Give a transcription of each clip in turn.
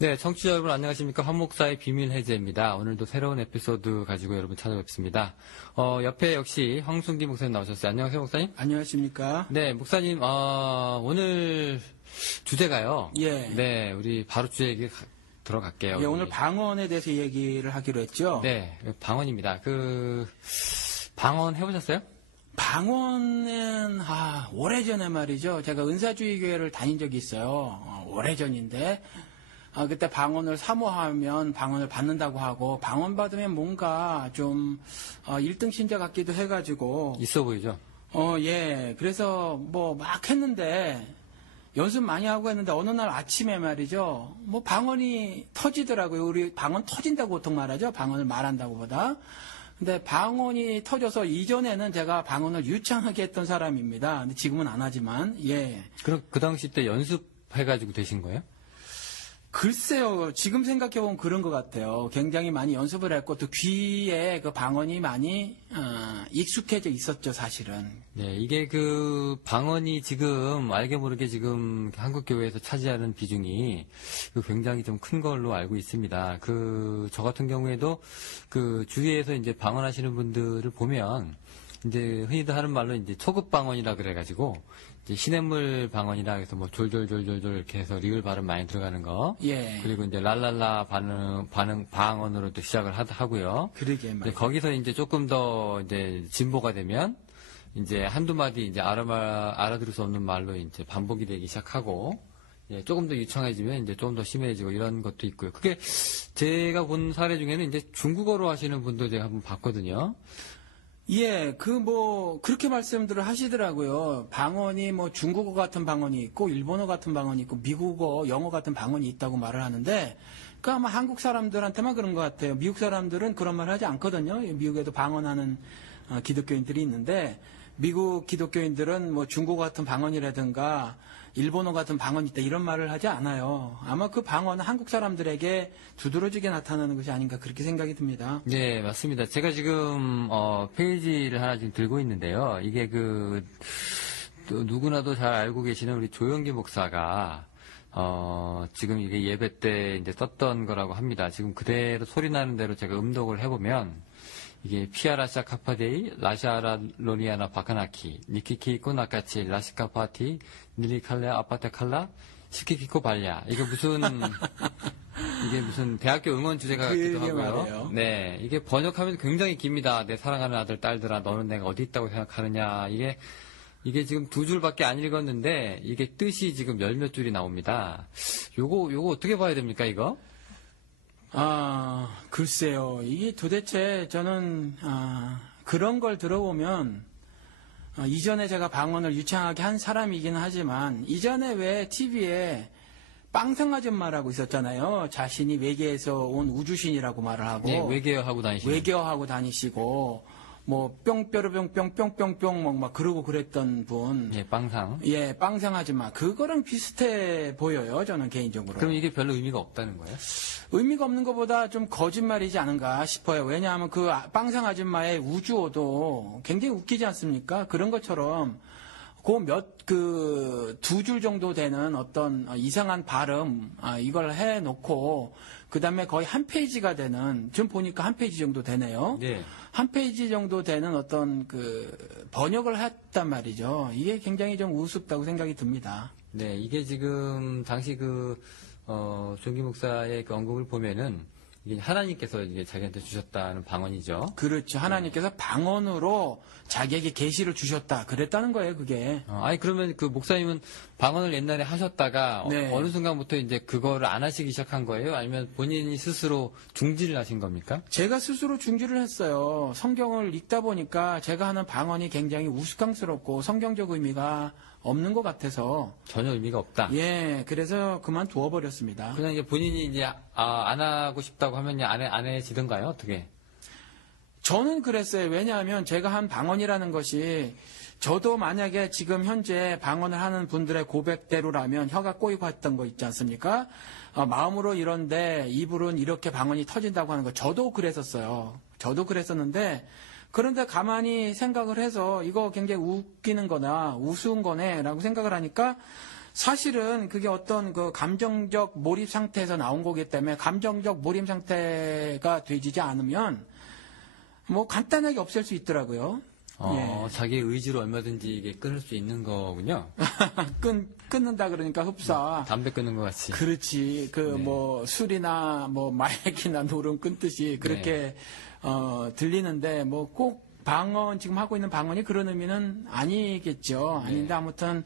네, 청취자 여러분 안녕하십니까. 황 목사의 비밀 해제입니다. 오늘도 새로운 에피소드 가지고 여러분 찾아뵙습니다. 옆에 역시 황순기 목사님 나오셨어요. 안녕하세요, 목사님. 안녕하십니까. 네, 목사님, 오늘 주제가요. 예. 네, 우리 바로 주제 얘기 들어갈게요. 예, 오늘 방언에 대해서 얘기를 하기로 했죠. 네, 방언입니다. 방언 해보셨어요? 방언은, 오래전에 말이죠. 제가 은사주의 교회를 다닌 적이 있어요. 오래전인데. 그때 방언을 사모하면 방언을 받는다고 하고, 방언 받으면 뭔가 좀, 1등 신자 같기도 해가지고. 있어 보이죠? 예. 그래서 막 했는데, 연습 많이 하고 했는데, 어느 날 아침에 말이죠. 방언이 터지더라고요. 우리 방언 터진다고 보통 말하죠. 방언을 말한다고 보다. 근데 방언이 터져서 이전에는 제가 방언을 유창하게 했던 사람입니다. 근데 지금은 안 하지만, 예. 그럼 그 당시 때 연습해가지고 되신 거예요? 글쎄요, 지금 생각해보면 그런 것 같아요. 굉장히 많이 연습을 했고, 또 귀에 그 방언이 많이, 익숙해져 있었죠, 사실은. 네, 이게 방언이 지금 알게 모르게 지금 한국 교회에서 차지하는 비중이 굉장히 좀 큰 걸로 알고 있습니다. 저 같은 경우에도 주위에서 이제 방언하시는 분들을 보면 이제 흔히들 하는 말로 이제 초급 방언이라 그래가지고 이제 시냇물 방언이라 해서 졸졸졸졸졸 이렇게 해서 리을 발음 많이 들어가는 거. 예. 그리고 이제 랄랄라 방언으로 또 시작을 하고요. 그러게 말이에요. 거기서 이제 조금 더 이제 진보가 되면 이제 한두 마디 이제 알아들을 수 없는 말로 이제 반복이 되기 시작하고, 예, 조금 더 유창해지면 이제 조금 더 심해지고 이런 것도 있고요. 그게 제가 본 사례 중에는 이제 중국어로 하시는 분도 제가 한번 봤거든요. 예, 그렇게 말씀들을 하시더라고요. 방언이 중국어 같은 방언이 있고, 일본어 같은 방언이 있고, 미국어, 영어 같은 방언이 있다고 말을 하는데, 아마 한국 사람들한테만 그런 것 같아요. 미국 사람들은 그런 말 하지 않거든요. 미국에도 방언하는 기독교인들이 있는데, 미국 기독교인들은 중국어 같은 방언이라든가, 일본어 같은 방언이 있다, 이런 말을 하지 않아요. 아마 그 방언은 한국 사람들에게 두드러지게 나타나는 것이 아닌가, 그렇게 생각이 듭니다. 네, 맞습니다. 제가 지금, 페이지를 하나 지금 들고 있는데요. 이게 또 누구나도 잘 알고 계시는 우리 조영기 목사가, 지금 이게 예배 때 이제 썼던 거라고 합니다. 지금 그대로 소리 나는 대로 제가 음독을 해보면, 이게 피아라샤 카파데이, 라샤라 로니아나 바카나키, 니키키 꼬나카치, 라시카파티, 닐리칼레 아파테 칼라, 시키키코 발야. 이게 무슨 대학교 응원 주제가 같기도 하고요. 말이에요. 네, 이게 번역하면 굉장히 깁니다. 내 사랑하는 아들, 딸들아, 너는 내가 어디 있다고 생각하느냐. 이게 지금 2줄밖에 안 읽었는데, 이게 뜻이 지금 열 몇 줄이 나옵니다. 요거 어떻게 봐야 됩니까, 이거? 글쎄요. 이게 도대체 저는, 그런 걸 들어보면, 이전에 제가 방언을 유창하게 한 사람이기는 하지만, 이전에 왜 TV에 빵상 아줌마라고 있었잖아요. 자신이 외계에서 온 우주신이라고 말을 하고. 네, 외계어하고 다니시고. 외계어하고 다니시고, 뿅 막 그러고 그랬던 분. 예, 빵상. 예, 빵상 아줌마. 그거랑 비슷해 보여요, 저는 개인적으로. 그럼 이게 별로 의미가 없다는 거예요? 의미가 없는 것보다 좀 거짓말이지 않은가 싶어요. 왜냐하면 그 빵상 아줌마의 우주어도 굉장히 웃기지 않습니까? 그런 것처럼 두 줄 정도 되는 어떤 이상한 발음, 이걸 해놓고, 그 다음에 거의 한 페이지가 되는, 지금 보니까 한 페이지 정도 되네요. 네. 한 페이지 정도 되는 어떤 번역을 했단 말이죠. 이게 굉장히 좀 우습다고 생각이 듭니다. 네, 이게 지금 당시 조기 목사의 언급을 보면은 이게 하나님께서 이제 자기한테 주셨다는 방언이죠. 그렇죠. 하나님께서 방언으로 자기에게 계시를 주셨다. 그랬다는 거예요, 그게. 그러면 목사님은 방언을 옛날에 하셨다가 네. 어느 순간부터 이제 그거를 안 하시기 시작한 거예요? 아니면 본인이 스스로 중지를 하신 겁니까? 제가 스스로 중지를 했어요. 성경을 읽다 보니까 제가 하는 방언이 굉장히 우스꽝스럽고 성경적 의미가 없는 것 같아서. 전혀 의미가 없다. 예, 그래서 그만두어 버렸습니다. 그냥 이제 본인이 이제 안 하고 싶다고 하면 안 해지던가요? 어떻게? 저는 그랬어요. 왜냐하면 제가 한 방언이라는 것이 저도 만약에 지금 현재 방언을 하는 분들의 고백대로라면 혀가 꼬이고 했던 거 있지 않습니까? 마음으로 이런데 입으로는 이렇게 방언이 터진다고 하는 거 저도 그랬었어요. 저도 그랬었는데 그런데 가만히 생각을 해서 이거 굉장히 웃기는 거나 우스운 거네 라고 생각을 하니까 사실은 그게 어떤 그 감정적 몰입 상태에서 나온 거기 때문에 감정적 몰입 상태가 되지 않으면 뭐 간단하게 없앨 수 있더라고요. 예. 자기의 의지로 얼마든지 이게 끊을 수 있는 거군요. 끊는다 그러니까 흡사. 담배 끊는 것 같이. 그렇지. 그 네. 뭐 술이나 뭐 마약이나 노름 끊듯이 그렇게 들리는데 뭐 꼭 방언 지금 하고 있는 방언이 그런 의미는 아니겠죠. 아닌데 아무튼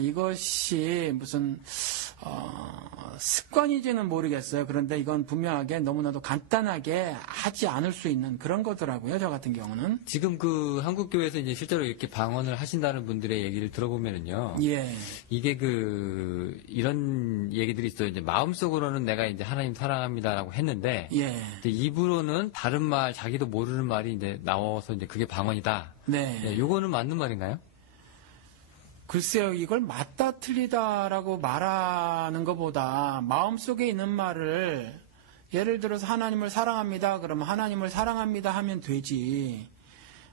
이것이 무슨 습관인지는 모르겠어요. 그런데 이건 분명하게 너무나도 간단하게 하지 않을 수 있는 그런 거더라고요. 저 같은 경우는. 지금 그 한국교회에서 이제 실제로 이렇게 방언을 하신다는 분들의 얘기를 들어보면은요. 예. 이게 이런 얘기들이 있어요. 이제 마음속으로는 내가 이제 하나님 사랑합니다라고 했는데. 예. 근데 입으로는 다른 말, 자기도 모르는 말이 이제 나와서 이제 그게 방언이다. 네. 네, 요거는 맞는 말인가요? 글쎄요, 이걸 맞다 틀리다라고 말하는 것보다 마음속에 있는 말을 예를 들어서 하나님을 사랑합니다. 그러면 하나님을 사랑합니다 하면 되지.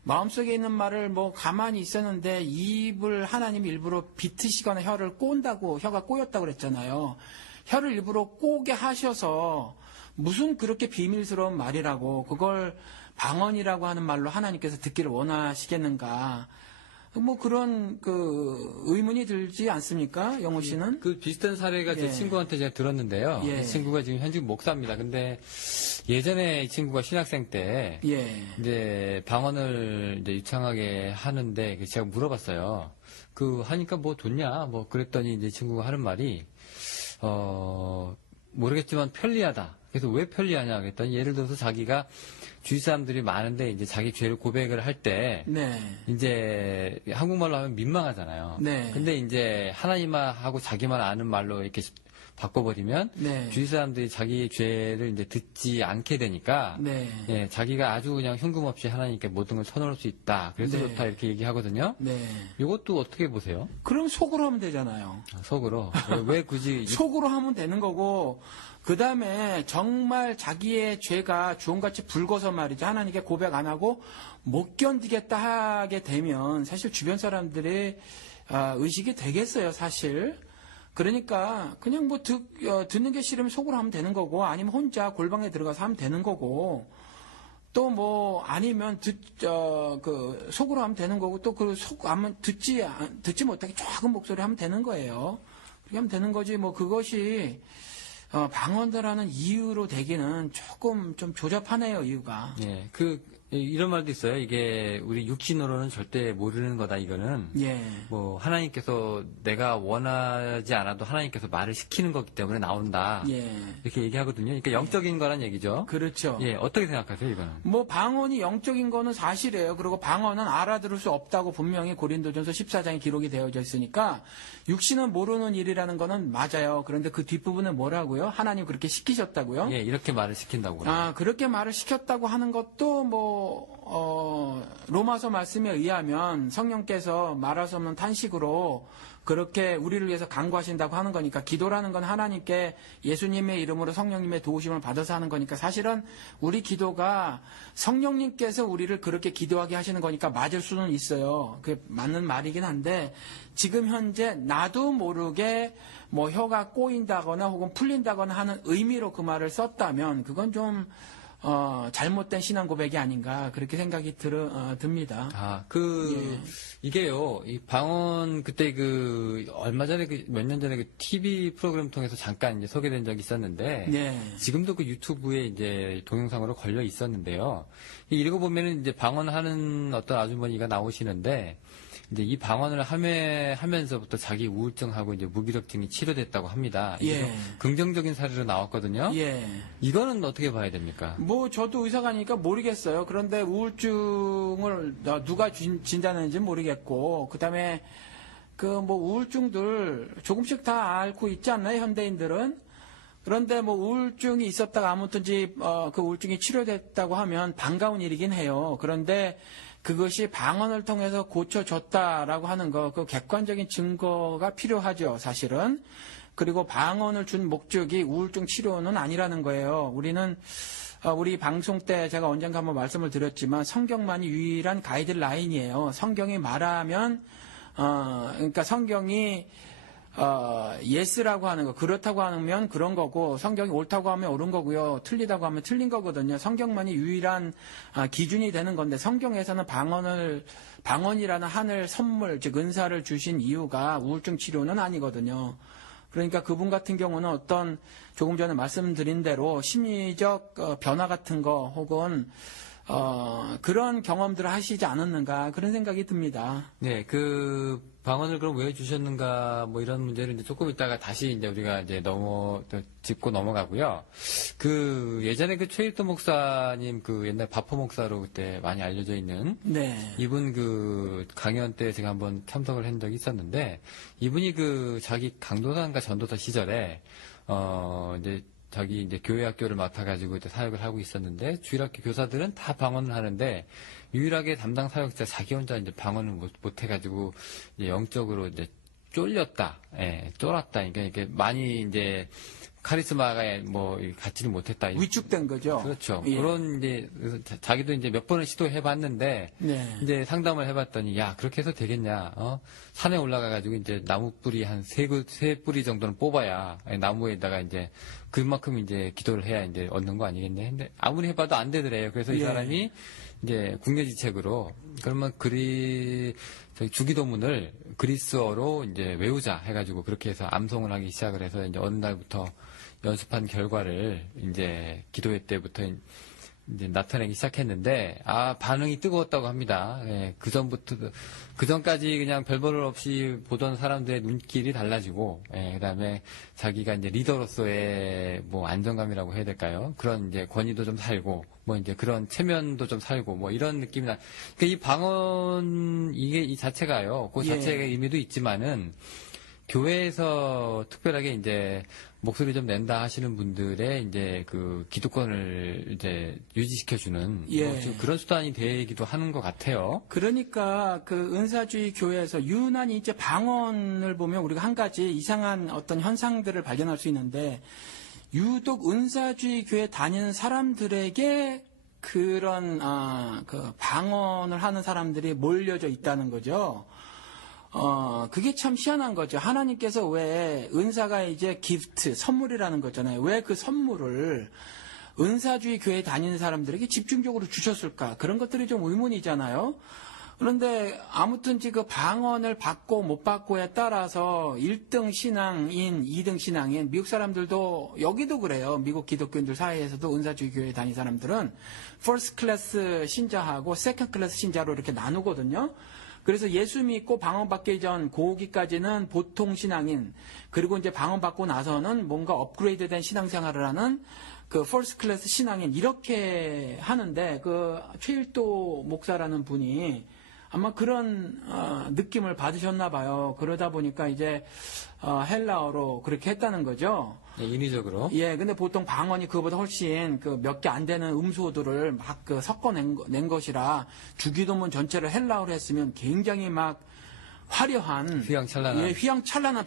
마음속에 있는 말을 뭐 가만히 있었는데 입을 하나님이 일부러 비트시거나 혀를 꼰다고 혀가 꼬였다고 그랬잖아요. 혀를 일부러 꼬게 하셔서 무슨 그렇게 비밀스러운 말이라고 그걸 방언이라고 하는 말로 하나님께서 듣기를 원하시겠는가. 뭐 그런 그 의문이 들지 않습니까, 영호 씨는? 그 비슷한 사례가 제 예. 친구한테 제가 들었는데요. 예. 이 친구가 지금 현직 목사입니다. 근데 예전에 이 친구가 신학생 때 예. 이제 방언을 이제 유창하게 하는데 제가 물어봤어요. 하니까 뭐 좋냐? 뭐 그랬더니 이제 친구가 하는 말이 모르겠지만 편리하다. 그래서 왜 편리하냐 그랬더니 예를 들어서 자기가 주위 사람들이 많은데 이제 자기 죄를 고백을 할 때 네. 이제 한국말로 하면 민망하잖아요. 네. 근데 이제 하나님하고 자기만 아는 말로 이렇게 바꿔버리면 네. 주위 사람들이 자기 죄를 이제 듣지 않게 되니까 네. 예, 자기가 아주 그냥 흉금없이 하나님께 모든 걸 터놓을 수 있다. 그래서 네. 좋다 이렇게 얘기하거든요. 네. 이것도 어떻게 보세요? 그럼 속으로 하면 되잖아요. 속으로 왜 굳이 속으로 하면 되는 거고, 그 다음에 정말 자기의 죄가 주홍같이 붉어서 말이죠. 하나님께 고백 안 하고 못 견디겠다 하게 되면 사실 주변 사람들의 의식이 되겠어요, 사실. 그러니까 그냥 뭐 듣는 게 싫으면 속으로 하면 되는 거고, 아니면 혼자 골방에 들어가서 하면 되는 거고, 또 뭐 아니면 속으로 하면 되는 거고, 또 하면 듣지 못하게 조금 목소리 하면 되는 거예요. 그렇게 하면 되는 거지. 뭐 그것이 방언들하는 이유로 되기는 조금 좀 조잡하네요, 이유가. 예, 이런 말도 있어요. 이게 우리 육신으로는 절대 모르는 거다, 이거는. 예. 뭐, 하나님께서 내가 원하지 않아도 하나님께서 말을 시키는 거기 때문에 나온다. 예. 이렇게 얘기하거든요. 그러니까 영적인 거란 얘기죠. 그렇죠. 예, 어떻게 생각하세요, 이거는? 뭐 방언이 영적인 거는 사실이에요. 그리고 방언은 알아들을 수 없다고 분명히 고린도전서 14장에 기록이 되어져 있으니까 육신은 모르는 일이라는 거는 맞아요. 그런데 그 뒷부분은 뭐라고요? 하나님 그렇게 시키셨다고요? 예, 이렇게 말을 시킨다고. 그렇게 말을 시켰다고 하는 것도 로마서 말씀에 의하면 성령께서 말할 수 없는 탄식으로 그렇게 우리를 위해서 간구하신다고 하는 거니까, 기도라는 건 하나님께 예수님의 이름으로 성령님의 도우심을 받아서 하는 거니까, 사실은 우리 기도가 성령님께서 우리를 그렇게 기도하게 하시는 거니까 맞을 수는 있어요. 그게 맞는 말이긴 한데, 지금 현재 나도 모르게 뭐 혀가 꼬인다거나 혹은 풀린다거나 하는 의미로 그 말을 썼다면 그건 좀 잘못된 신앙 고백이 아닌가, 그렇게 생각이 듭니다. 이게요, 이 방언, 그때 얼마 전에 몇 년 전에 TV 프로그램 통해서 잠깐 이제 소개된 적이 있었는데, 네. 지금도 그 유튜브에 이제 동영상으로 걸려 있었는데요. 읽어보면은 이제 방언하는 어떤 아주머니가 나오시는데, 이제 이 방언을 하면서부터 자기 우울증하고 이제 무기력증이 치료됐다고 합니다. 이게 예. 긍정적인 사례로 나왔거든요. 예. 이거는 어떻게 봐야 됩니까? 뭐 저도 의사가 아니니까 모르겠어요. 그런데 우울증을 누가 진단했는지 모르겠고, 그다음에 뭐 우울증들 조금씩 다 앓고 있지 않나요, 현대인들은? 그런데 뭐 우울증이 있었다가 아무튼지 그 우울증이 치료됐다고 하면 반가운 일이긴 해요. 그런데 그것이 방언을 통해서 고쳐졌다라고 하는 그 객관적인 증거가 필요하죠, 사실은. 그리고 방언을 준 목적이 우울증 치료는 아니라는 거예요. 우리 방송 때 제가 언젠가 한번 말씀을 드렸지만, 성경만이 유일한 가이드라인이에요. 성경이 말하면, 그러니까 성경이 예스라고 하는 거, 그렇다고 하면 그런 거고, 성경이 옳다고 하면 옳은 거고요, 틀리다고 하면 틀린 거거든요. 성경만이 유일한 기준이 되는 건데, 성경에서는 방언이라는 하늘 선물, 즉 은사를 주신 이유가 우울증 치료는 아니거든요. 그러니까 그분 같은 경우는 어떤 조금 전에 말씀드린 대로 심리적 변화 같은 거 혹은 그런 경험들을 하시지 않았는가 그런 생각이 듭니다. 네, 방언을 그럼 왜 주셨는가, 뭐 이런 문제를 이제 조금 있다가 다시 이제 우리가 이제 짚고 넘어가고요. 예전에 최일도 목사님 옛날 바포 목사로 그때 많이 알려져 있는. 네. 이분 강연 때 제가 한번 참석을 한 적이 있었는데, 이분이 자기 강도사인가 전도사 시절에, 이제 교회 학교를 맡아가지고 이제 사역을 하고 있었는데, 주일학교 교사들은 다 방언을 하는데, 유일하게 담당 사역자 자기 혼자 이제 방언을 못 해가지고, 이제 영적으로 이제 쫄렸다, 쫄았다. 그러니까 이게 많이 이제, 카리스마가 갖지를 못했다. 위축된 거죠. 그렇죠. 예. 그런 그래서 자기도 이제 몇 번을 시도해봤는데, 네. 이제 상담을 해봤더니, 야, 그렇게 해서 되겠냐, 산에 올라가가지고 이제 나무 뿌리 세 뿌리 정도는 뽑아야 나무에다가 이제 그만큼 이제 기도를 해야 이제 얻는 거 아니겠냐. 근데 아무리 해봐도 안 되더래요. 그래서 이 예. 사람이 이제 국내지책으로 그러면 주기도문을 그리스어로 이제 외우자 해가지고 그렇게 해서 암송을 하기 시작을 해서 이제 어느 날부터 연습한 결과를 이제 기도회 때부터 이제 나타내기 시작했는데, 반응이 뜨거웠다고 합니다. 예, 그 전까지 그냥 별 볼 없이 보던 사람들의 눈길이 달라지고, 그 다음에 자기가 이제 리더로서의 안정감이라고 해야 될까요? 그런 이제 권위도 좀 살고, 이제 그런 체면도 좀 살고, 이런 느낌이 그러니까 이 방언, 이 자체가요, 그 자체의 의미도 있지만은, 교회에서 특별하게 이제 목소리 좀 낸다 하시는 분들의 이제 기도권을 이제 유지시켜주는 그런 수단이 되기도 하는 것 같아요. 그러니까 은사주의 교회에서 유난히 이제 방언을 보면 우리가 한 가지 이상한 어떤 현상들을 발견할 수 있는데 유독 은사주의 교회 다니는 사람들에게 그런 방언을 하는 사람들이 몰려져 있다는 거죠. 그게 참 희한한 거죠. 하나님께서 왜 은사가 이제 기프트, 선물이라는 거잖아요. 왜 그 선물을 은사주의 교회에 다니는 사람들에게 집중적으로 주셨을까? 그런 것들이 좀 의문이잖아요. 그런데 아무튼 지금 방언을 받고 못 받고에 따라서 1등 신앙인, 2등 신앙인, 미국 사람들도 여기도 그래요. 미국 기독교인들 사이에서도 은사주의 교회에 다니는 사람들은 퍼스트 클래스 신자하고 세컨드 클래스 신자로 이렇게 나누거든요. 그래서 예수 믿고 방언 받기 전 고기까지는 보통 신앙인, 그리고 이제 방언 받고 나서는 뭔가 업그레이드된 신앙생활을 하는 퍼스트 클래스 신앙인, 이렇게 하는데 최일도 목사라는 분이 아마 그런 느낌을 받으셨나 봐요. 그러다 보니까 이제 헬라어로 그렇게 했다는 거죠. 네, 인위적으로. 예, 근데 보통 방언이 그거보다 훨씬 몇 개 안 되는 음소들을 막 섞어낸 것이라 주기도문 전체를 헬라어로 했으면 굉장히 막 화려한 휘황찬란한 휘황찬란한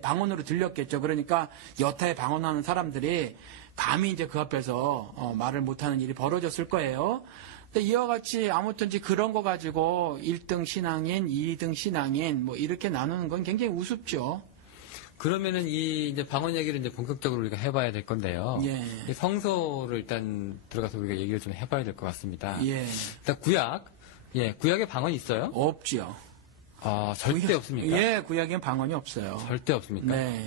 방언으로 들렸겠죠. 그러니까 여타에 방언하는 사람들이 감히 이제 그 앞에서 말을 못하는 일이 벌어졌을 거예요. 근데 이와 같이 아무튼 그런 거 가지고 1등 신앙인, 2등 신앙인 이렇게 나누는 건 굉장히 우습죠. 그러면은 이제 방언 얘기를 이제 본격적으로 우리가 해봐야 될 건데요. 예. 이 성서를 일단 들어가서 우리가 얘기를 좀 해봐야 될 것 같습니다. 예. 일단 구약에 방언이 있어요? 없지요. 절대 없습니까? 예, 구약엔 방언이 없어요. 절대 없습니까? 네.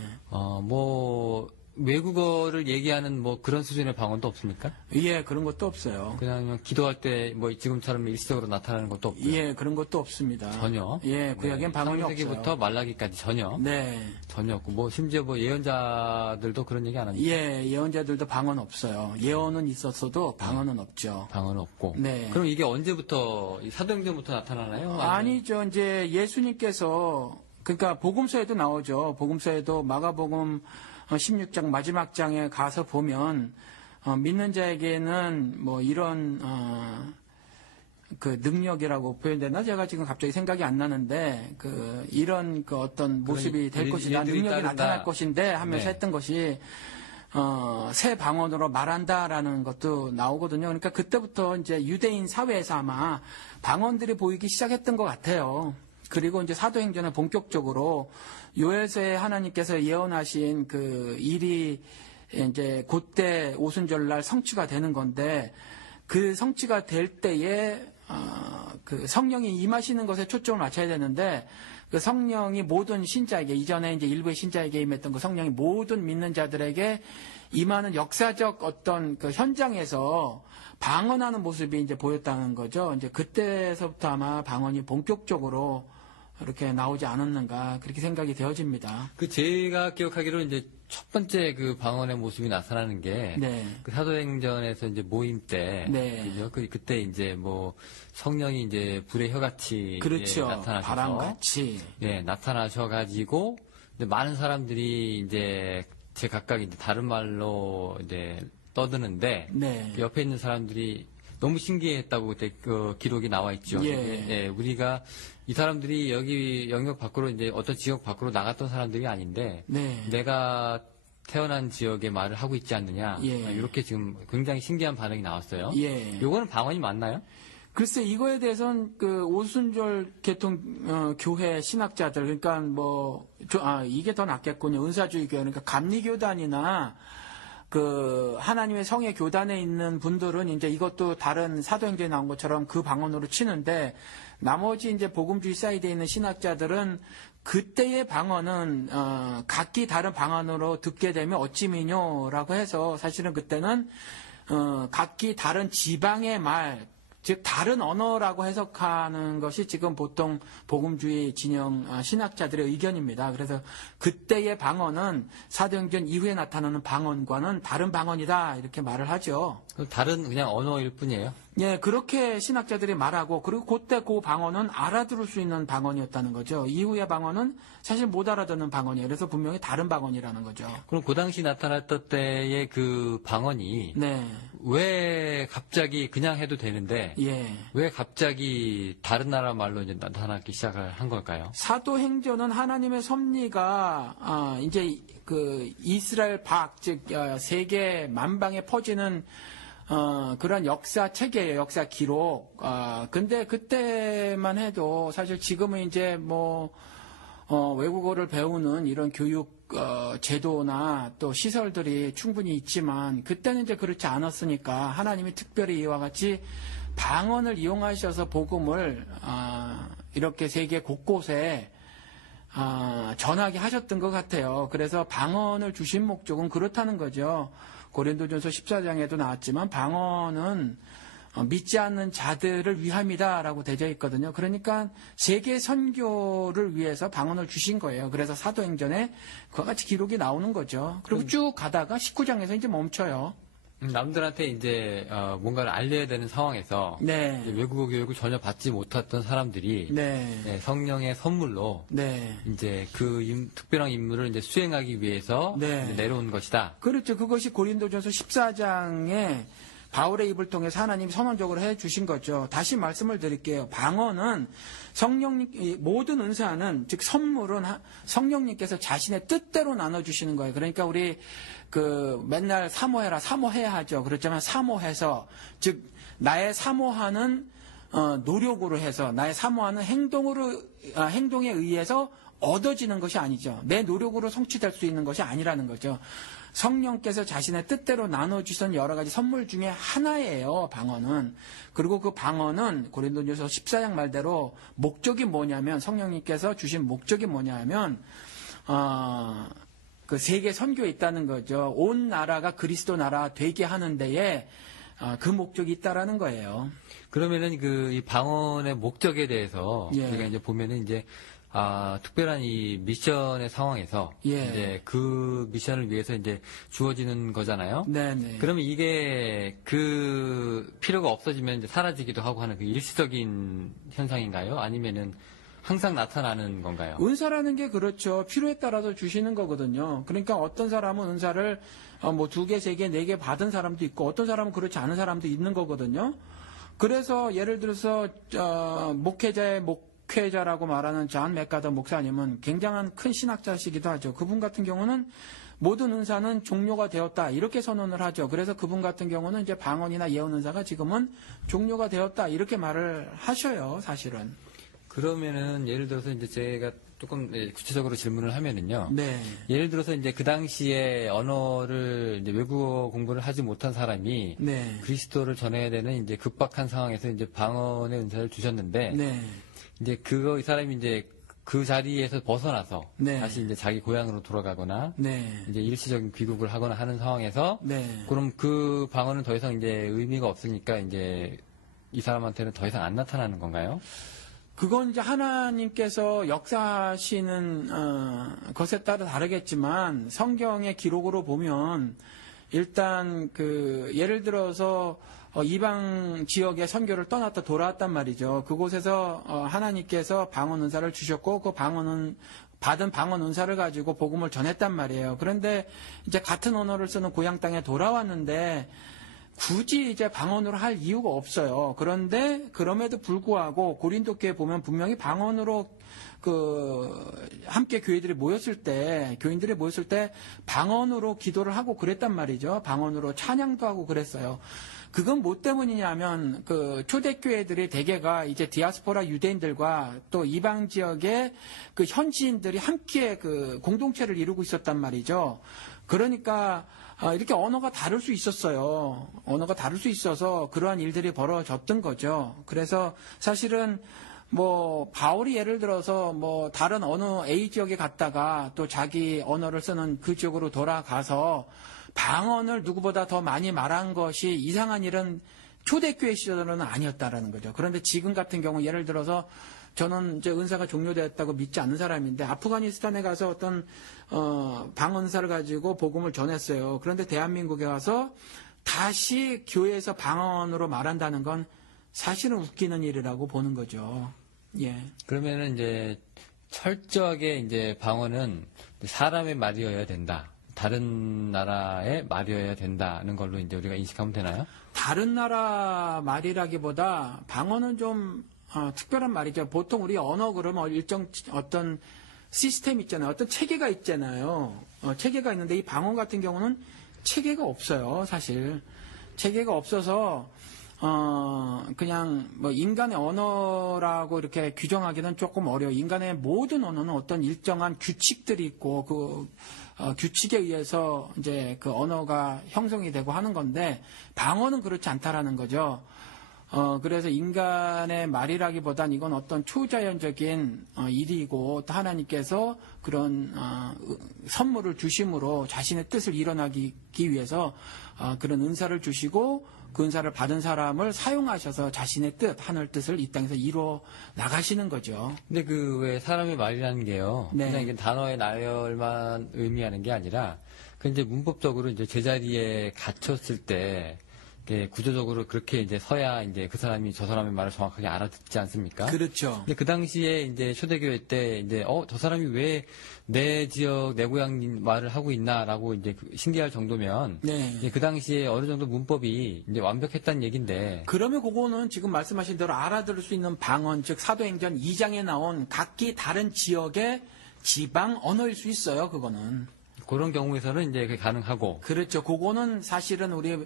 외국어를 얘기하는 그런 수준의 방언도 없습니까? 예, 그런 것도 없어요. 그냥 기도할 때 지금처럼 일시적으로 나타나는 것도 없고요. 예, 그런 것도 없습니다. 전혀. 예, 구약엔 방언이 없어요. 창세기부터 말라기까지 전혀. 네. 전혀 없고 심지어 예언자들도 그런 얘기 안 합니다. 예, 예언자들도 방언 없어요. 예언은 있었어도 방언은 없죠. 방언은 없고. 네. 그럼 이게 언제부터 사도행전부터 나타나나요? 아니죠. 이제 예수님께서 그러니까 복음서에도 나오죠. 복음서에도 마가복음 16장 마지막 장에 가서 보면 믿는 자에게는 이런 능력이라고 표현되나 제가 지금 갑자기 생각이 안 나는데 이런 어떤 모습이 될 것이다, 능력이 나타날 것인데 하면서 했던 것이 새 방언으로 말한다라는 것도 나오거든요. 그러니까 그때부터 이제 유대인 사회에서 아마 방언들이 보이기 시작했던 것 같아요. 그리고 이제 사도행전은 본격적으로 요에서의 하나님께서 예언하신 그 일이 이제 그때 오순절날 성취가 되는 건데 그 성취가 될 때에 그 성령이 임하시는 것에 초점을 맞춰야 되는데 그 성령이 모든 신자에게 이전에 이제 일부의 신자에게 임했던 그 성령이 모든 믿는 자들에게 임하는 역사적 어떤 그 현장에서 방언하는 모습이 이제 보였다는 거죠. 이제 그때서부터 아마 방언이 본격적으로 이렇게 나오지 않았는가 그렇게 생각이 되어집니다. 그 제가 기억하기로 이제 첫 번째 그 방언의 모습이 나타나는 게 네. 그 사도행전에서 이제 모임 때 네. 그죠? 그때 이제 뭐 성령이 이제 불의 혀같이 그렇죠. 예, 나타나셔서 바람같이. 예, 나타나셔가지고 이제 많은 사람들이 이제 제 각각 이제 다른 말로 이제 떠드는데 네. 그 옆에 있는 사람들이 너무 신기했다고 그때 그 기록이 나와 있죠. 예. 예, 우리가 이 사람들이 여기 영역 밖으로 이제 어떤 지역 밖으로 나갔던 사람들이 아닌데 네. 내가 태어난 지역의 말을 하고 있지 않느냐. 예. 이렇게 지금 굉장히 신기한 반응이 나왔어요. 예. 요거는 방언이 맞나요? 글쎄 이거에 대해서는 그 오순절 개통 교회 신학자들 그러니까 뭐 이게 더 낫겠군요. 은사주의 교회 그러니까 감리교단이나 그 하나님의 성의 교단에 있는 분들은 이제 이것도 다른 사도행전에 나온 것처럼 그 방언으로 치는데 나머지 이제 복음주의 사이드에 있는 신학자들은 그때의 방언은 각기 다른 방언으로 듣게 되면 어찌미뇨라고 해서 사실은 그때는 각기 다른 지방의 말 즉 다른 언어라고 해석하는 것이 지금 보통 복음주의 진영 신학자들의 의견입니다. 그래서 그때의 방언은 사도행전 이후에 나타나는 방언과는 다른 방언이다 이렇게 말을 하죠. 다른 그냥 언어일 뿐이에요. 예, 그렇게 신학자들이 말하고 그리고 그때 그 방언은 알아들을 수 있는 방언이었다는 거죠. 이후의 방언은 사실 못 알아듣는 방언이에요. 그래서 분명히 다른 방언이라는 거죠. 그럼 그 당시 나타났던 때의 그 방언이 네, 왜 갑자기 그냥 해도 되는데 예. 왜 갑자기 다른 나라 말로 이제 나타나기 시작을 한 걸까요? 사도행전은 하나님의 섭리가 이제 그 이스라엘 즉 세계 만방에 퍼지는 그런 역사 체계예요. 역사 기록. 근데 그때만 해도 사실 지금은 이제 뭐 외국어를 배우는 이런 교육 제도나 또 시설들이 충분히 있지만 그때는 이제 그렇지 않았으니까 하나님이 특별히 이와 같이 방언을 이용하셔서 복음을 이렇게 세계 곳곳에 전하게 하셨던 것 같아요. 그래서 방언을 주신 목적은 그렇다는 거죠. 고린도전서 14장에도 나왔지만 방언은 믿지 않는 자들을 위함이다라고 되어 있거든요. 그러니까 세계 선교를 위해서 방언을 주신 거예요. 그래서 사도행전에 그와 같이 기록이 나오는 거죠. 그리고 쭉 가다가 19장에서 이제 멈춰요. 남들한테 이제 뭔가를 알려야 되는 상황에서 네. 이제 외국어 교육을 전혀 받지 못했던 사람들이 네. 네, 성령의 선물로 네. 이제 그 특별한 임무를 이제 수행하기 위해서 네. 이제 내려온 것이다. 그렇죠. 그것이 고린도전서 14장에 바울의 입을 통해서 하나님이 선언적으로 해 주신 거죠. 다시 말씀을 드릴게요. 방언은 성령님, 모든 은사는, 즉 선물은 성령님께서 자신의 뜻대로 나눠주시는 거예요. 그러니까 우리 맨날 사모해야 하죠. 그렇지만 사모해서, 즉, 나의 사모하는 노력으로 해서, 나의 사모하는 행동에 의해서 얻어지는 것이 아니죠. 내 노력으로 성취될 수 있는 것이 아니라는 거죠. 성령께서 자신의 뜻대로 나눠주신 여러 가지 선물 중에 하나예요, 방언은. 그리고 그 방언은 고린도전서 14장 말대로 목적이 뭐냐면, 성령님께서 주신 목적이 뭐냐면, 그 세계 선교에 있다는 거죠. 온 나라가 그리스도 나라 되게 하는 데에 그 목적이 있다라는 거예요. 그러면은 이 방언의 목적에 대해서 예. 우리가 이제 보면은 이제 특별한 이 미션의 상황에서 예. 이제 그 미션을 위해서 이제 주어지는 거잖아요. 네네. 그러면 이게 그 필요가 없어지면 이제 사라지기도 하고 하는 그 일시적인 현상인가요? 아니면은 항상 나타나는 건가요? 은사라는 게 그렇죠. 필요에 따라서 주시는 거거든요. 그러니까 어떤 사람은 은사를 뭐 2개, 3개, 4개 받은 사람도 있고 어떤 사람은 그렇지 않은 사람도 있는 거거든요. 그래서 예를 들어서 목회자의 목회자라고 말하는 존 맥가더 목사님은 굉장한 큰 신학자시기도 하죠. 그분 같은 경우는 모든 은사는 종료가 되었다 이렇게 선언을 하죠. 그래서 그분 같은 경우는 이제 방언이나 예언 은사가 지금은 종료가 되었다 이렇게 말을 하셔요. 사실은. 그러면은 예를 들어서 이제 제가 조금 구체적으로 질문을 하면은요. 네. 예를 들어서 이제 그 당시에 언어를 이제 외국어 공부를 하지 못한 사람이 네. 그리스도를 전해야 되는 이제 급박한 상황에서 이제 방언의 은사를 주셨는데 네. 이제 이 사람이 이제 그 자리에서 벗어나서 네. 다시 이제 자기 고향으로 돌아가거나 네. 이제 일시적인 귀국을 하거나 하는 상황에서 네. 그럼 그 방언은 더 이상 이제 의미가 없으니까 이제 이 사람한테는 더 이상 안 나타나는 건가요? 그건 이제 하나님께서 역사하시는 것에 따라 다르겠지만 성경의 기록으로 보면 일단 예를 들어서 이방 지역의 선교를 떠났다 돌아왔단 말이죠. 그곳에서 하나님께서 방언 은사를 주셨고 그 받은 방언 은사를 가지고 복음을 전했단 말이에요. 그런데 이제 같은 언어를 쓰는 고향 땅에 돌아왔는데 굳이 이제 방언으로 할 이유가 없어요. 그런데 그럼에도 불구하고 고린도 교회 보면 분명히 방언으로 함께 교인들이 모였을 때 방언으로 기도를 하고 그랬단 말이죠. 방언으로 찬양도 하고 그랬어요. 그건 뭐 때문이냐면 초대교회들의 대개가 이제 디아스포라 유대인들과 또 이방 지역의 현지인들이 함께 공동체를 이루고 있었단 말이죠. 그러니까 이렇게 언어가 다를 수 있었어요. 언어가 다를 수 있어서 그러한 일들이 벌어졌던 거죠. 그래서 사실은 바울이 예를 들어서 다른 어느 A 지역에 갔다가 또 자기 언어를 쓰는 그 지역으로 돌아가서 방언을 누구보다 더 많이 말한 것이 이상한 일은 초대교회 시절은 아니었다라는 거죠. 그런데 지금 같은 경우 예를 들어서 저는 이제 은사가 종료되었다고 믿지 않는 사람인데 아프가니스탄에 가서 어떤 방언사를 가지고 복음을 전했어요. 그런데 대한민국에 와서 다시 교회에서 방언으로 말한다는 건 사실은 웃기는 일이라고 보는 거죠. 예. 그러면은 이제 철저하게 이제 방언은 사람의 말이어야 된다. 다른 나라의 말이어야 된다는 걸로 이제 우리가 인식하면 되나요? 다른 나라 말이라기보다 방언은 좀 특별한 말이죠. 보통 우리 언어 그러면 일정 어떤 시스템 있잖아요. 어떤 체계가 있잖아요. 체계가 있는데 이 방언 같은 경우는 체계가 없어요. 사실 체계가 없어서 그냥 인간의 언어라고 이렇게 규정하기는 조금 어려워요. 인간의 모든 언어는 어떤 일정한 규칙들이 있고 규칙에 의해서 이제 그 언어가 형성이 되고 하는 건데 방언은 그렇지 않다라는 거죠. 그래서 인간의 말이라기보단 이건 어떤 초자연적인 일이고 또 하나님께서 그런 선물을 주심으로 자신의 뜻을 이뤄나기 위해서 그런 은사를 주시고 그 은사를 받은 사람을 사용하셔서 자신의 뜻, 하늘 뜻을 이 땅에서 이루어 나가시는 거죠. 근데 왜 사람의 말이라는 게요. 네. 그냥 이게 단어의 나열만 의미하는 게 아니라 그 이제 문법적으로 이제 제자리에 갇혔을 때 이게 구조적으로 그렇게 이제 서야 이제 그 사람이 저 사람의 말을 정확하게 알아듣지 않습니까? 그렇죠. 근데 그 당시에 이제 초대교회 때 이제 저 사람이 왜 내 지역 내 고향 말을 하고 있나라고 이제 신기할 정도면 네. 이제 그 당시에 어느 정도 문법이 이제 완벽했다는 얘긴데 그러면 그거는 지금 말씀하신 대로 알아들을 수 있는 방언, 즉 사도행전 2장에 나온 각기 다른 지역의 지방 언어일 수 있어요. 그거는. 그런 경우에서는 이제 그게 가능하고 그렇죠. 그거는 사실은 우리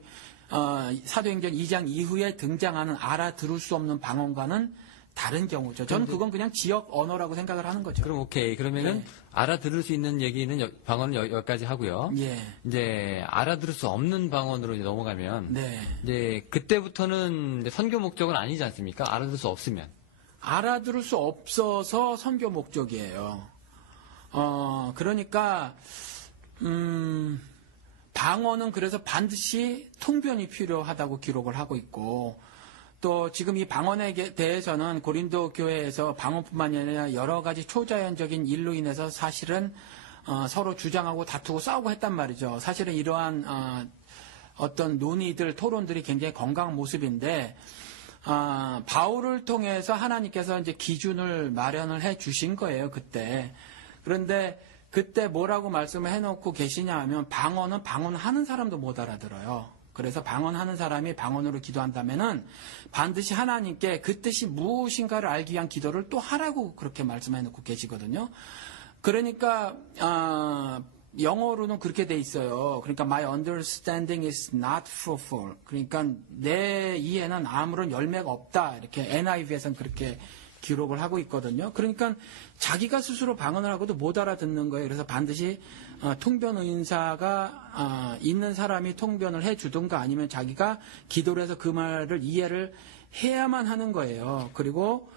사도행전 2장 이후에 등장하는 알아들을 수 없는 방언과는 다른 경우죠. 저는 그건 그냥 지역 언어라고 생각을 하는 거죠. 그럼 오케이. 그러면은 네. 알아들을 수 있는 얘기는 방언은 여기까지 하고요. 예. 이제 알아들을 수 없는 방언으로 이제 넘어가면 네. 이제 그때부터는 이제 선교 목적은 아니지 않습니까? 알아들을 수 없으면. 알아들을 수 없어서 선교 목적이에요. 그러니까 방언은 그래서 반드시 통변이 필요하다고 기록을 하고 있고 또 지금 이 방언에 대해서는 고린도 교회에서 방언뿐만 아니라 여러 가지 초자연적인 일로 인해서 사실은 서로 주장하고 다투고 싸우고 했단 말이죠. 사실은 이러한 어떤 논의들, 토론들이 굉장히 건강한 모습인데 바울을 통해서 하나님께서 이제 기준을 마련을 해 주신 거예요, 그때. 그런데 그때 뭐라고 말씀을 해놓고 계시냐 하면 방언은 방언하는 사람도 못 알아들어요. 그래서 방언하는 사람이 방언으로 기도한다면은 반드시 하나님께 그 뜻이 무엇인가를 알기 위한 기도를 또 하라고 그렇게 말씀해 놓고 계시거든요. 그러니까 영어로는 그렇게 돼 있어요. 그러니까 my understanding is not fruitful. 그러니까 내 이해는 아무런 열매가 없다. 이렇게 NIV에서는 그렇게 기록을 하고 있거든요. 그러니까 자기가 스스로 방언을 하고도 못 알아듣는 거예요. 그래서 반드시 통변 의사가 있는 사람이 통변을 해주든가 아니면 자기가 기도를 해서 그 말을 이해를 해야만 하는 거예요. 그리고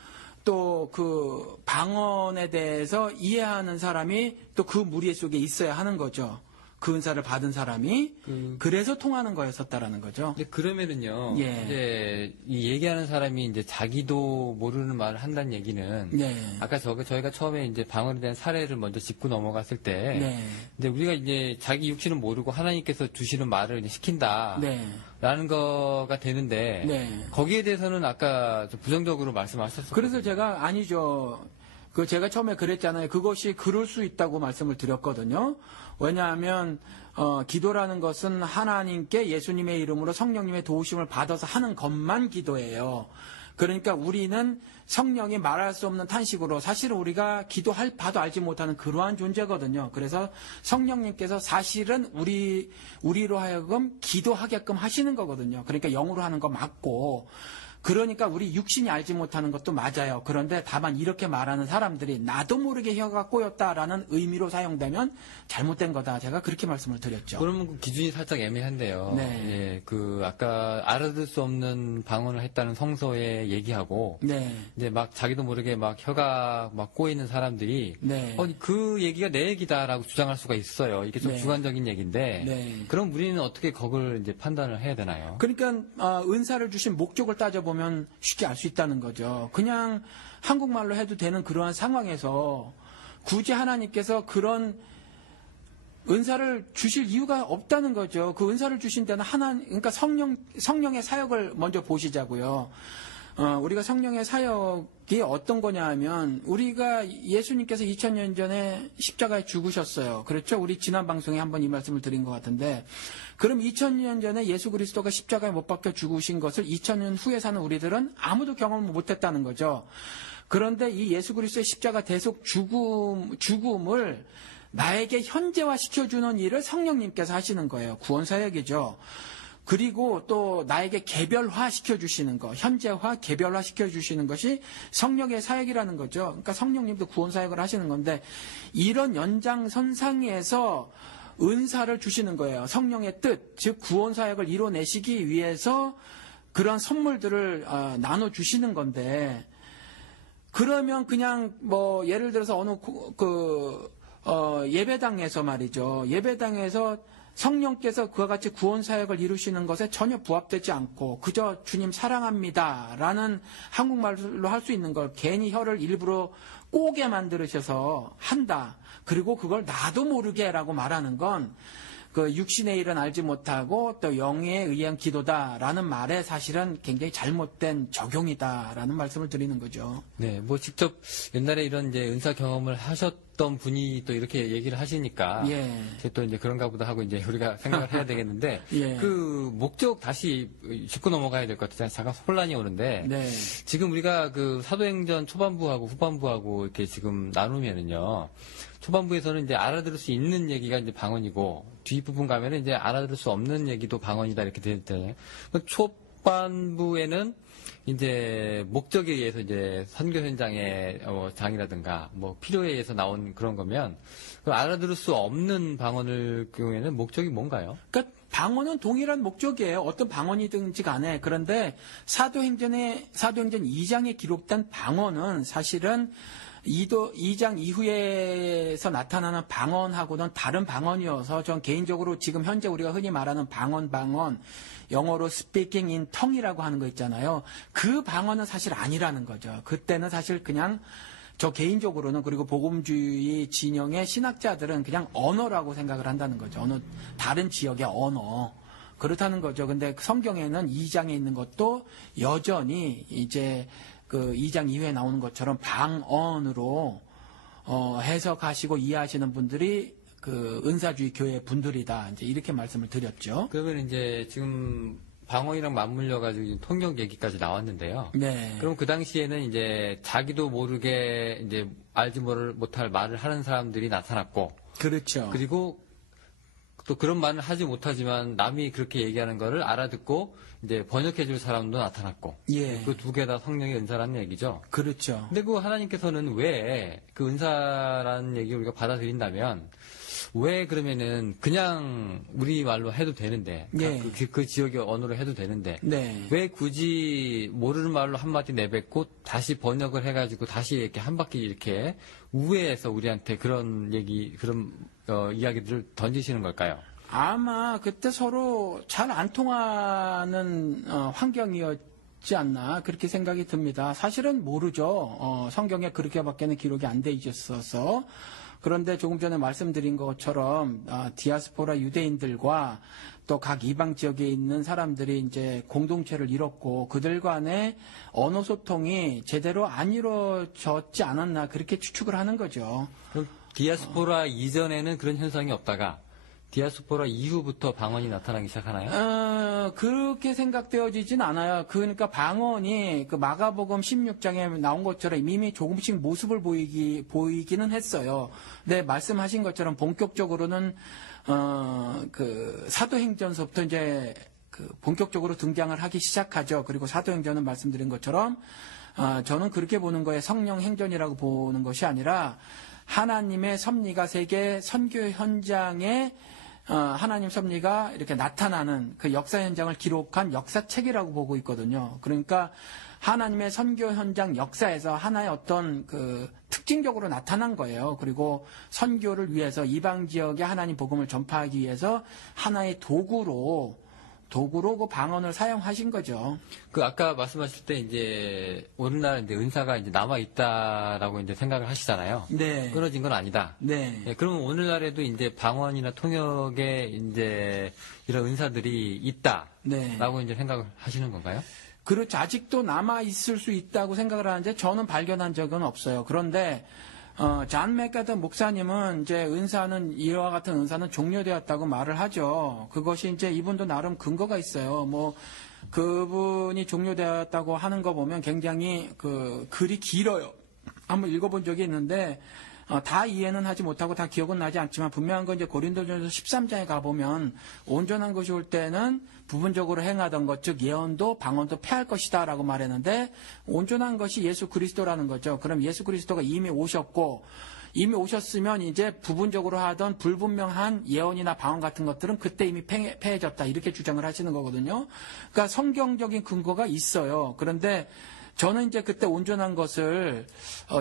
또 그 방언에 대해서 이해하는 사람이 또 그 무리 속에 있어야 하는 거죠. 그 은사를 받은 사람이 그래서 통하는 거였었다라는 거죠. 근데 그러면은요, 예. 이제 이 얘기하는 사람이 이제 자기도 모르는 말을 한다는 얘기는 네. 아까 저희가 처음에 이제 방언에 대한 사례를 먼저 짚고 넘어갔을 때, 네. 이제 우리가 이제 자기 육신은 모르고 하나님께서 주시는 말을 이제 시킨다. 네. 라는 거가 되는데, 네. 거기에 대해서는 아까 좀 부정적으로 말씀하셨어요. 그래서 제가 아니죠. 제가 처음에 그랬잖아요. 그것이 그럴 수 있다고 말씀을 드렸거든요. 왜냐하면 기도라는 것은 하나님께 예수님의 이름으로 성령님의 도우심을 받아서 하는 것만 기도예요. 그러니까 우리는 성령이 말할 수 없는 탄식으로 사실은 우리가 기도할 바도 알지 못하는 그러한 존재거든요. 그래서 성령님께서 사실은 우리로 하여금 기도하게끔 하시는 거거든요. 그러니까 영으로 하는 거 맞고 그러니까 우리 육신이 알지 못하는 것도 맞아요. 그런데 다만 이렇게 말하는 사람들이 나도 모르게 혀가 꼬였다라는 의미로 사용되면 잘못된 거다. 제가 그렇게 말씀을 드렸죠. 그러면 그 기준이 살짝 애매한데요. 네. 예, 아까 알아들 수 없는 방언을 했다는 성서에 얘기하고, 네. 이제 막 자기도 모르게 막 혀가 막 꼬이는 사람들이, 네. 그 얘기가 내 얘기다라고 주장할 수가 있어요. 이게 좀 네. 주관적인 얘기인데, 네. 그럼 우리는 어떻게 그걸 이제 판단을 해야 되나요? 그러니까 은사를 주신 목적을 따져보면 쉽게 알 수 있다는 거죠. 그냥 한국말로 해도 되는 그러한 상황에서 굳이 하나님께서 그런 은사를 주실 이유가 없다는 거죠. 그 은사를 주신 데는 그러니까 성령의 사역을 먼저 보시자고요. 우리가 성령의 사역이 어떤 거냐 하면 우리가 예수님께서 2000년 전에 십자가에 죽으셨어요. 그렇죠? 우리 지난 방송에 한번 이 말씀을 드린 것 같은데 그럼 2000년 전에 예수 그리스도가 십자가에 못 박혀 죽으신 것을 2000년 후에 사는 우리들은 아무도 경험을 못했다는 거죠. 그런데 이 예수 그리스도의 십자가 대속 죽음을 나에게 현재화 시켜주는 일을 성령님께서 하시는 거예요. 구원사역이죠. 그리고 또 나에게 개별화 시켜주시는 것, 현재화, 개별화 시켜주시는 것이 성령의 사역이라는 거죠. 그러니까 성령님도 구원사역을 하시는 건데 이런 연장선상에서 은사를 주시는 거예요. 성령의 뜻, 즉 구원사역을 이뤄내시기 위해서 그런 선물들을 나눠주시는 건데 그러면 그냥 예를 들어서 어느 예배당에서 말이죠. 예배당에서 성령께서 그와 같이 구원사역을 이루시는 것에 전혀 부합되지 않고 그저 주님 사랑합니다 라는 한국말로 할 수 있는 걸 괜히 혀를 일부러 꼬게 만들으셔서 한다. 그리고 그걸 나도 모르게 라고 말하는 건 그 육신의 일은 알지 못하고 또 영에 의한 기도다라는 말에 사실은 굉장히 잘못된 적용이다라는 말씀을 드리는 거죠. 네, 직접 옛날에 이런 이제 은사 경험을 하셨던 분이 또 이렇게 얘기를 하시니까 예. 또 이제 그런가 보다 하고 이제 우리가 생각을 해야 되겠는데 예. 그 목적 다시 짚고 넘어가야 될 것 같아요. 잠깐 혼란이 오는데 네. 지금 우리가 그 사도행전 초반부하고 후반부하고 이렇게 지금 나누면은요. 초반부에서는 이제 알아들을 수 있는 얘기가 이제 방언이고 뒷부분 가면은 이제 알아들을 수 없는 얘기도 방언이다 이렇게 되어 있잖아요. 초반부에는 이제 목적에 의해서 이제 선교 현장의 장이라든가 필요에 의해서 나온 그런 거면 그 알아들을 수 없는 방언을 경우에는 목적이 뭔가요? 그러니까 방언은 동일한 목적이에요. 어떤 방언이든지 간에. 그런데 사도행전 2장에 기록된 방언은 사실은 2장 이후에서 나타나는 방언하고는 다른 방언이어서 전 개인적으로 지금 현재 우리가 흔히 말하는 방언, 영어로 speaking in tongue이라고 하는 거 있잖아요. 그 방언은 사실 아니라는 거죠. 그때는 사실 그냥 저 개인적으로는 그리고 복음주의 진영의 신학자들은 그냥 언어라고 생각을 한다는 거죠. 어느 다른 지역의 언어. 그렇다는 거죠. 근데 성경에는 2장에 있는 것도 여전히 이제 그 2장 이후에 나오는 것처럼 방언으로 해석하시고 이해하시는 분들이 그 은사주의 교회 분들이다. 이제 이렇게 말씀을 드렸죠. 그러면 이제 지금 방언이랑 맞물려 가지고 통역 얘기까지 나왔는데요. 네. 그럼 그 당시에는 이제 자기도 모르게 이제 알지 못할 말을 하는 사람들이 나타났고, 그렇죠. 그리고 또 그런 말은 하지 못하지만 남이 그렇게 얘기하는 거를 알아듣고 이제 번역해줄 사람도 나타났고 예. 그 두 개 다 성령의 은사라는 얘기죠. 그렇죠. 근데 그 하나님께서는 왜 그 은사라는 얘기 우리가 받아들인다면 왜 그러면은 그냥 우리 말로 해도 되는데 예. 그 지역의 언어로 해도 되는데 네. 왜 굳이 모르는 말로 한마디 내뱉고 다시 번역을 해가지고 다시 이렇게 한 바퀴 이렇게 우회해서 우리한테 그런 얘기 그런 이야기들을 던지시는 걸까요? 아마 그때 서로 잘 안 통하는 환경이었지 않나 그렇게 생각이 듭니다. 사실은 모르죠. 성경에 그렇게밖에는 기록이 안 돼 있었어서. 그런데 조금 전에 말씀드린 것처럼 디아스포라 유대인들과 또 각 이방 지역에 있는 사람들이 이제 공동체를 이뤘고 그들 간의 언어 소통이 제대로 안 이루어졌지 않았나 그렇게 추측을 하는 거죠. 그럼 디아스포라 이전에는 그런 현상이 없다가 디아스포라 이후부터 방언이 나타나기 시작하나요? 그렇게 생각되어지진 않아요. 그러니까 방언이 그 마가복음 16장에 나온 것처럼 이미 조금씩 모습을 보이기는 했어요. 네, 말씀하신 것처럼 본격적으로는 그 사도행전서부터 이제 그 본격적으로 등장을 하기 시작하죠. 그리고 사도행전은 말씀드린 것처럼 저는 그렇게 보는 거에 성령 행전이라고 보는 것이 아니라 하나님의 섭리가 세계 선교 현장에 하나님 섭리가 이렇게 나타나는 그 역사 현장을 기록한 역사책이라고 보고 있거든요. 그러니까 하나님의 선교 현장 역사에서 하나의 어떤 그 특징적으로 나타난 거예요. 그리고 선교를 위해서 이방 지역에 하나님 복음을 전파하기 위해서 하나의 도구로 그 방언을 사용하신 거죠. 그 아까 말씀하실 때 이제 오늘날 이제 은사가 이제 남아 있다라고 이제 생각을 하시잖아요. 네. 끊어진 건 아니다. 네. 네, 그러면 오늘날에도 이제 방언이나 통역에 이제 이런 은사들이 있다라고 네. 이제 생각을 하시는 건가요? 그렇죠. 아직도 남아 있을 수 있다고 생각을 하는데 저는 발견한 적은 없어요. 그런데 잔 맥가더 목사님은 이제 은사는 이와 같은 은사는 종료되었다고 말을 하죠. 그것이 이제 이분도 나름 근거가 있어요. 뭐 그분이 종료되었다고 하는 거 보면 굉장히 그 글이 길어요. 한번 읽어본 적이 있는데 다 이해는 하지 못하고 다 기억은 나지 않지만 분명한 건 이제 고린도전서 13장에 가보면 온전한 것이 올 때는 부분적으로 행하던 것, 즉 예언도 방언도 패할 것이다라고 말했는데 온전한 것이 예수 그리스도라는 거죠. 그럼 예수 그리스도가 이미 오셨고 이미 오셨으면 이제 부분적으로 하던 불분명한 예언이나 방언 같은 것들은 그때 이미 패해졌다 이렇게 주장을 하시는 거거든요. 그러니까 성경적인 근거가 있어요. 그런데 저는 이제 그때 온전한 것을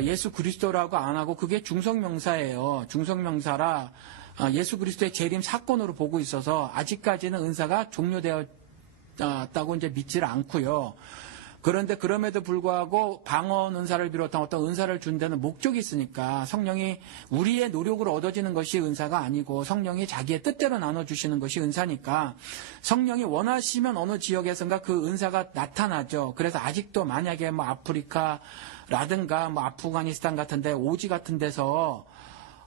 예수 그리스도라고 안 하고 그게 중성명사예요. 중성명사라 예수 그리스도의 재림 사건으로 보고 있어서 아직까지는 은사가 종료되었다고 이제 믿지를 않고요. 그런데 그럼에도 불구하고 방언 은사를 비롯한 어떤 은사를 준 데는 목적이 있으니까 성령이 우리의 노력으로 얻어지는 것이 은사가 아니고 성령이 자기의 뜻대로 나눠주시는 것이 은사니까 성령이 원하시면 어느 지역에선가 그 은사가 나타나죠. 그래서 아직도 만약에 뭐 아프리카라든가 뭐 아프가니스탄 같은데 오지 같은 데서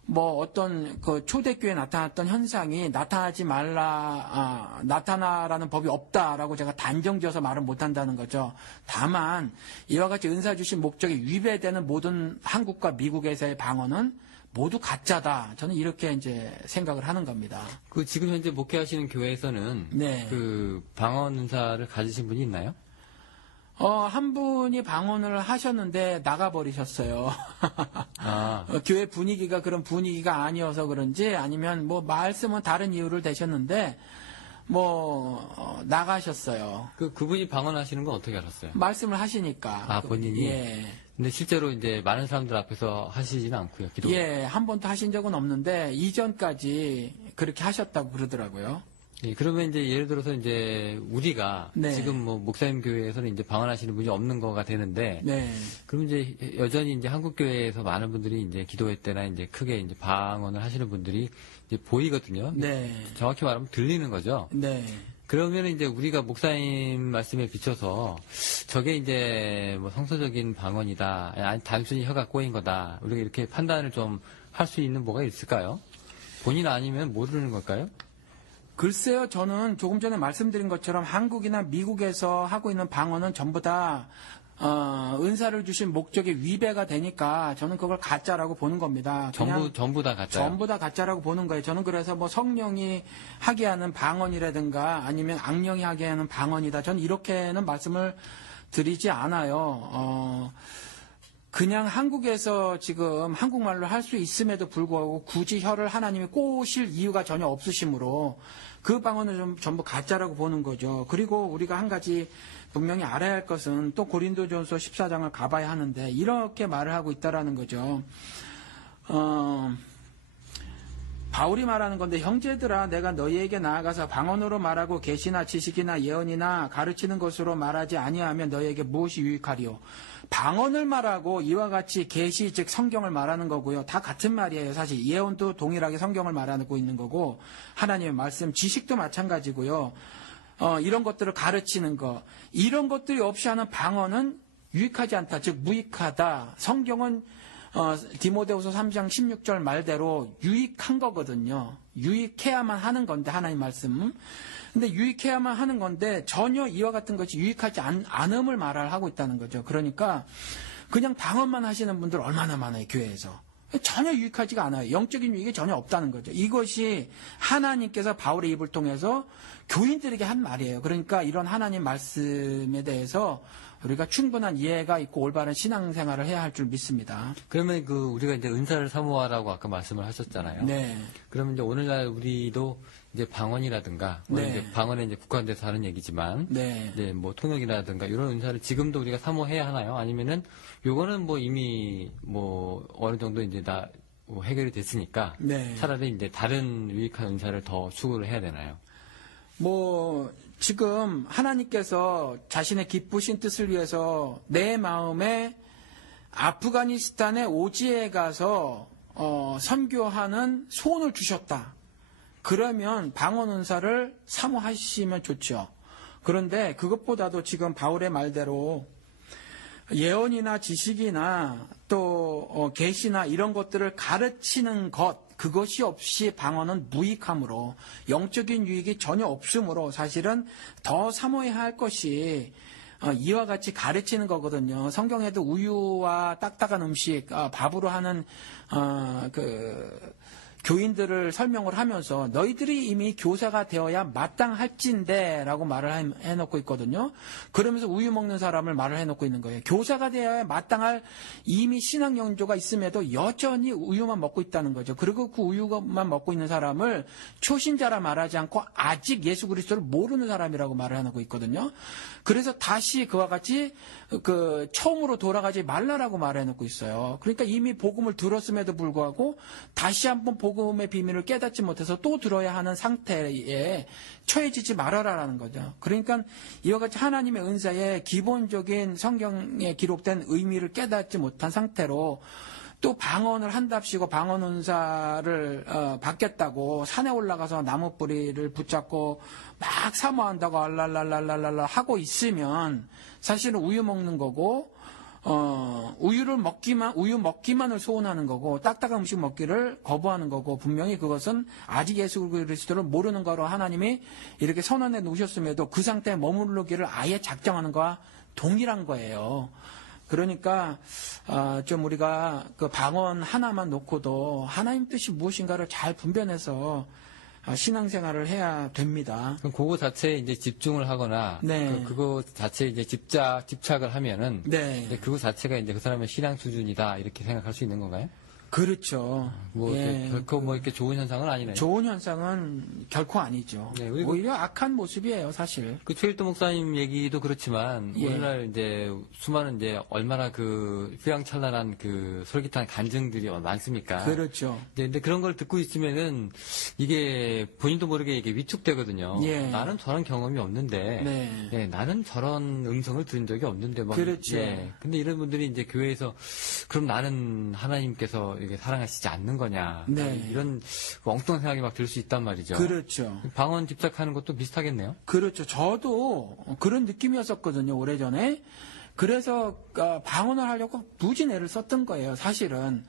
뭐 어떤 그 초대교회에 나타났던 현상이 나타나지 말라, 나타나라는 법이 없다라고 제가 단정지어서 말을 못한다는 거죠. 다만 이와 같이 은사 주신 목적이 위배되는 모든 한국과 미국에서의 방언은 모두 가짜다. 저는 이렇게 이제 생각을 하는 겁니다. 그 지금 현재 목회하시는 교회에서는 네. 그 방언 은사를 가지신 분이 있나요? 한 분이 방언을 하셨는데 나가버리셨어요. 교회 분위기가 그런 분위기가 아니어서 그런지 아니면 뭐 말씀은 다른 이유를 대셨는데 나가셨어요. 그분이 방언하시는 건 어떻게 알았어요? 말씀을 하시니까. 본인이? 예. 근데 실제로 이제 많은 사람들 앞에서 하시지는 않고요. 기도. 예, 한 번도 하신 적은 없는데 이전까지 그렇게 하셨다고 그러더라고요. 예, 그러면 이제 예를 들어서 이제 우리가 네. 지금 뭐 목사님 교회에서는 이제 방언하시는 분이 없는 거가 되는데, 네. 그럼 이제 여전히 이제 한국 교회에서 많은 분들이 이제 기도회 때나 이제 크게 이제 방언을 하시는 분들이 이제 보이거든요. 네. 정확히 말하면 들리는 거죠. 네. 그러면 이제 우리가 목사님 말씀에 비춰서 저게 이제 뭐 성서적인 방언이다, 아니 단순히 혀가 꼬인 거다, 우리가 이렇게 판단을 좀 할 수 있는 뭐가 있을까요? 본인 아니면 모르는 걸까요? 글쎄요, 저는 조금 전에 말씀드린 것처럼 한국이나 미국에서 하고 있는 방언은 전부 다 은사를 주신 목적이 위배가 되니까 저는 그걸 가짜라고 보는 겁니다. 그냥 전부 다 가짜요? 전부 다 가짜라고 보는 거예요. 저는 그래서 뭐 성령이 하게 하는 방언이라든가 아니면 악령이 하게 하는 방언이다. 저는 이렇게는 말씀을 드리지 않아요. 그냥 한국에서 지금 한국말로 할 수 있음에도 불구하고 굳이 혀를 하나님이 꼬실 이유가 전혀 없으시므로 그 방언은 전부 가짜라고 보는 거죠. 그리고 우리가 한 가지 분명히 알아야 할 것은 또 고린도전서 14장을 가봐야 하는데 이렇게 말을 하고 있다라는 거죠. 바울이 말하는 건데 형제들아 내가 너희에게 나아가서 방언으로 말하고 계시나 지식이나 예언이나 가르치는 것으로 말하지 아니하면 너희에게 무엇이 유익하리요. 방언을 말하고 이와 같이 계시 즉 성경을 말하는 거고요. 다 같은 말이에요. 사실 예언도 동일하게 성경을 말하고 있는 거고 하나님의 말씀 지식도 마찬가지고요. 이런 것들을 가르치는 거 이런 것들이 없이 하는 방언은 유익하지 않다. 즉 무익하다. 성경은 디모데후서 3장 16절 말대로 유익한 거거든요. 유익해야만 하는 건데 하나님 말씀. 근데 유익해야만 하는 건데 전혀 이와 같은 것이 유익하지 않음을 말을 하고 있다는 거죠. 그러니까 그냥 방언만 하시는 분들 얼마나 많아요. 교회에서. 전혀 유익하지가 않아요. 영적인 유익이 전혀 없다는 거죠. 이것이 하나님께서 바울의 입을 통해서 교인들에게 한 말이에요. 그러니까 이런 하나님 말씀에 대해서 우리가 충분한 이해가 있고 올바른 신앙생활을 해야 할 줄 믿습니다. 그러면 우리가 이제 은사를 사모하라고 아까 말씀을 하셨잖아요. 네. 그러면 이제 오늘날 우리도 이제 방언이라든가, 네. 이제 방언에 이제 국한돼서 하는 얘기지만, 네. 이제 뭐 통역이라든가 이런 은사를 지금도 우리가 사모해야 하나요? 아니면은 요거는 뭐 이미 뭐 어느 정도 이제 다 뭐 해결이 됐으니까 네. 차라리 이제 다른 유익한 은사를 더 추구를 해야 되나요? 뭐 지금 하나님께서 자신의 기쁘신 뜻을 위해서 내 마음에 아프가니스탄의 오지에 가서 선교하는 소원을 주셨다. 그러면 방언 은사를 사모하시면 좋죠. 그런데 그것보다도 지금 바울의 말대로 예언이나 지식이나 또 계시나 이런 것들을 가르치는 것 그것이 없이 방언은 무익함으로 영적인 유익이 전혀 없으므로 사실은 더 사모해야 할 것이 이와 같이 가르치는 거거든요. 성경에도 우유와 딱딱한 음식 밥으로 하는 교인들을 설명을 하면서 너희들이 이미 교사가 되어야 마땅할진데 라고 말을 해놓고 있거든요. 그러면서 우유 먹는 사람을 말을 해놓고 있는 거예요. 교사가 되어야 마땅할 이미 신앙 영조가 있음에도 여전히 우유만 먹고 있다는 거죠. 그리고 그 우유만 먹고 있는 사람을 초신자라 말하지 않고 아직 예수 그리스도를 모르는 사람이라고 말을 해놓고 있거든요. 그래서 다시 그와 같이 처음으로 돌아가지 말라라고 말해놓고 있어요. 그러니까 이미 복음을 들었음에도 불구하고 다시 한번 복음의 비밀을 깨닫지 못해서 또 들어야 하는 상태에 처해지지 말아라라는 거죠. 그러니까 이와 같이 하나님의 은사의 기본적인 성경에 기록된 의미를 깨닫지 못한 상태로 또 방언을 한답시고 방언 은사를 받겠다고 산에 올라가서 나무 뿌리를 붙잡고 막 사모한다고 알랄랄랄랄라 하고 있으면 사실은 우유 먹는 거고 우유 먹기만을 소원하는 거고 딱딱한 음식 먹기를 거부하는 거고 분명히 그것은 아직 예수 그리스도를 모르는 거로 하나님이 이렇게 선언해 놓으셨음에도 그 상태에 머무르기를 아예 작정하는 거와 동일한 거예요. 그러니까 좀 우리가 그 방언 하나만 놓고도 하나님 뜻이 무엇인가를 잘 분별해서 신앙생활을 해야 됩니다. 그럼 그거 자체에 이제 집중을 하거나 네. 그거 자체에 이제 집착을 하면은 네. 이제 그거 자체가 이제 그 사람의 신앙 수준이다 이렇게 생각할 수 있는 건가요? 그렇죠. 뭐 예. 결코 뭐 이렇게 좋은 현상은 아니네요. 좋은 현상은 결코 아니죠. 네, 오히려 악한 모습이에요, 사실. 그 최일도 목사님 얘기도 그렇지만 예. 오늘날 이제 수많은 이제 얼마나 휘황찬란한 솔깃한 간증들이 많습니까? 그렇죠. 근데 그런 걸 듣고 있으면은 이게 본인도 모르게 이게 위축되거든요. 예. 나는 저런 경험이 없는데, 네. 예, 나는 저런 음성을 들은 적이 없는데, 뭐. 그렇죠. 예. 근데 이런 분들이 이제 교회에서 그럼 나는 하나님께서 이게 사랑하시지 않는 거냐? 네. 이런 엉뚱한 생각이 막 들 수 있단 말이죠. 그렇죠. 방언 집착하는 것도 비슷하겠네요. 그렇죠. 저도 그런 느낌이었었거든요, 오래전에. 그래서 방언을 하려고 무지 애를 썼던 거예요, 사실은.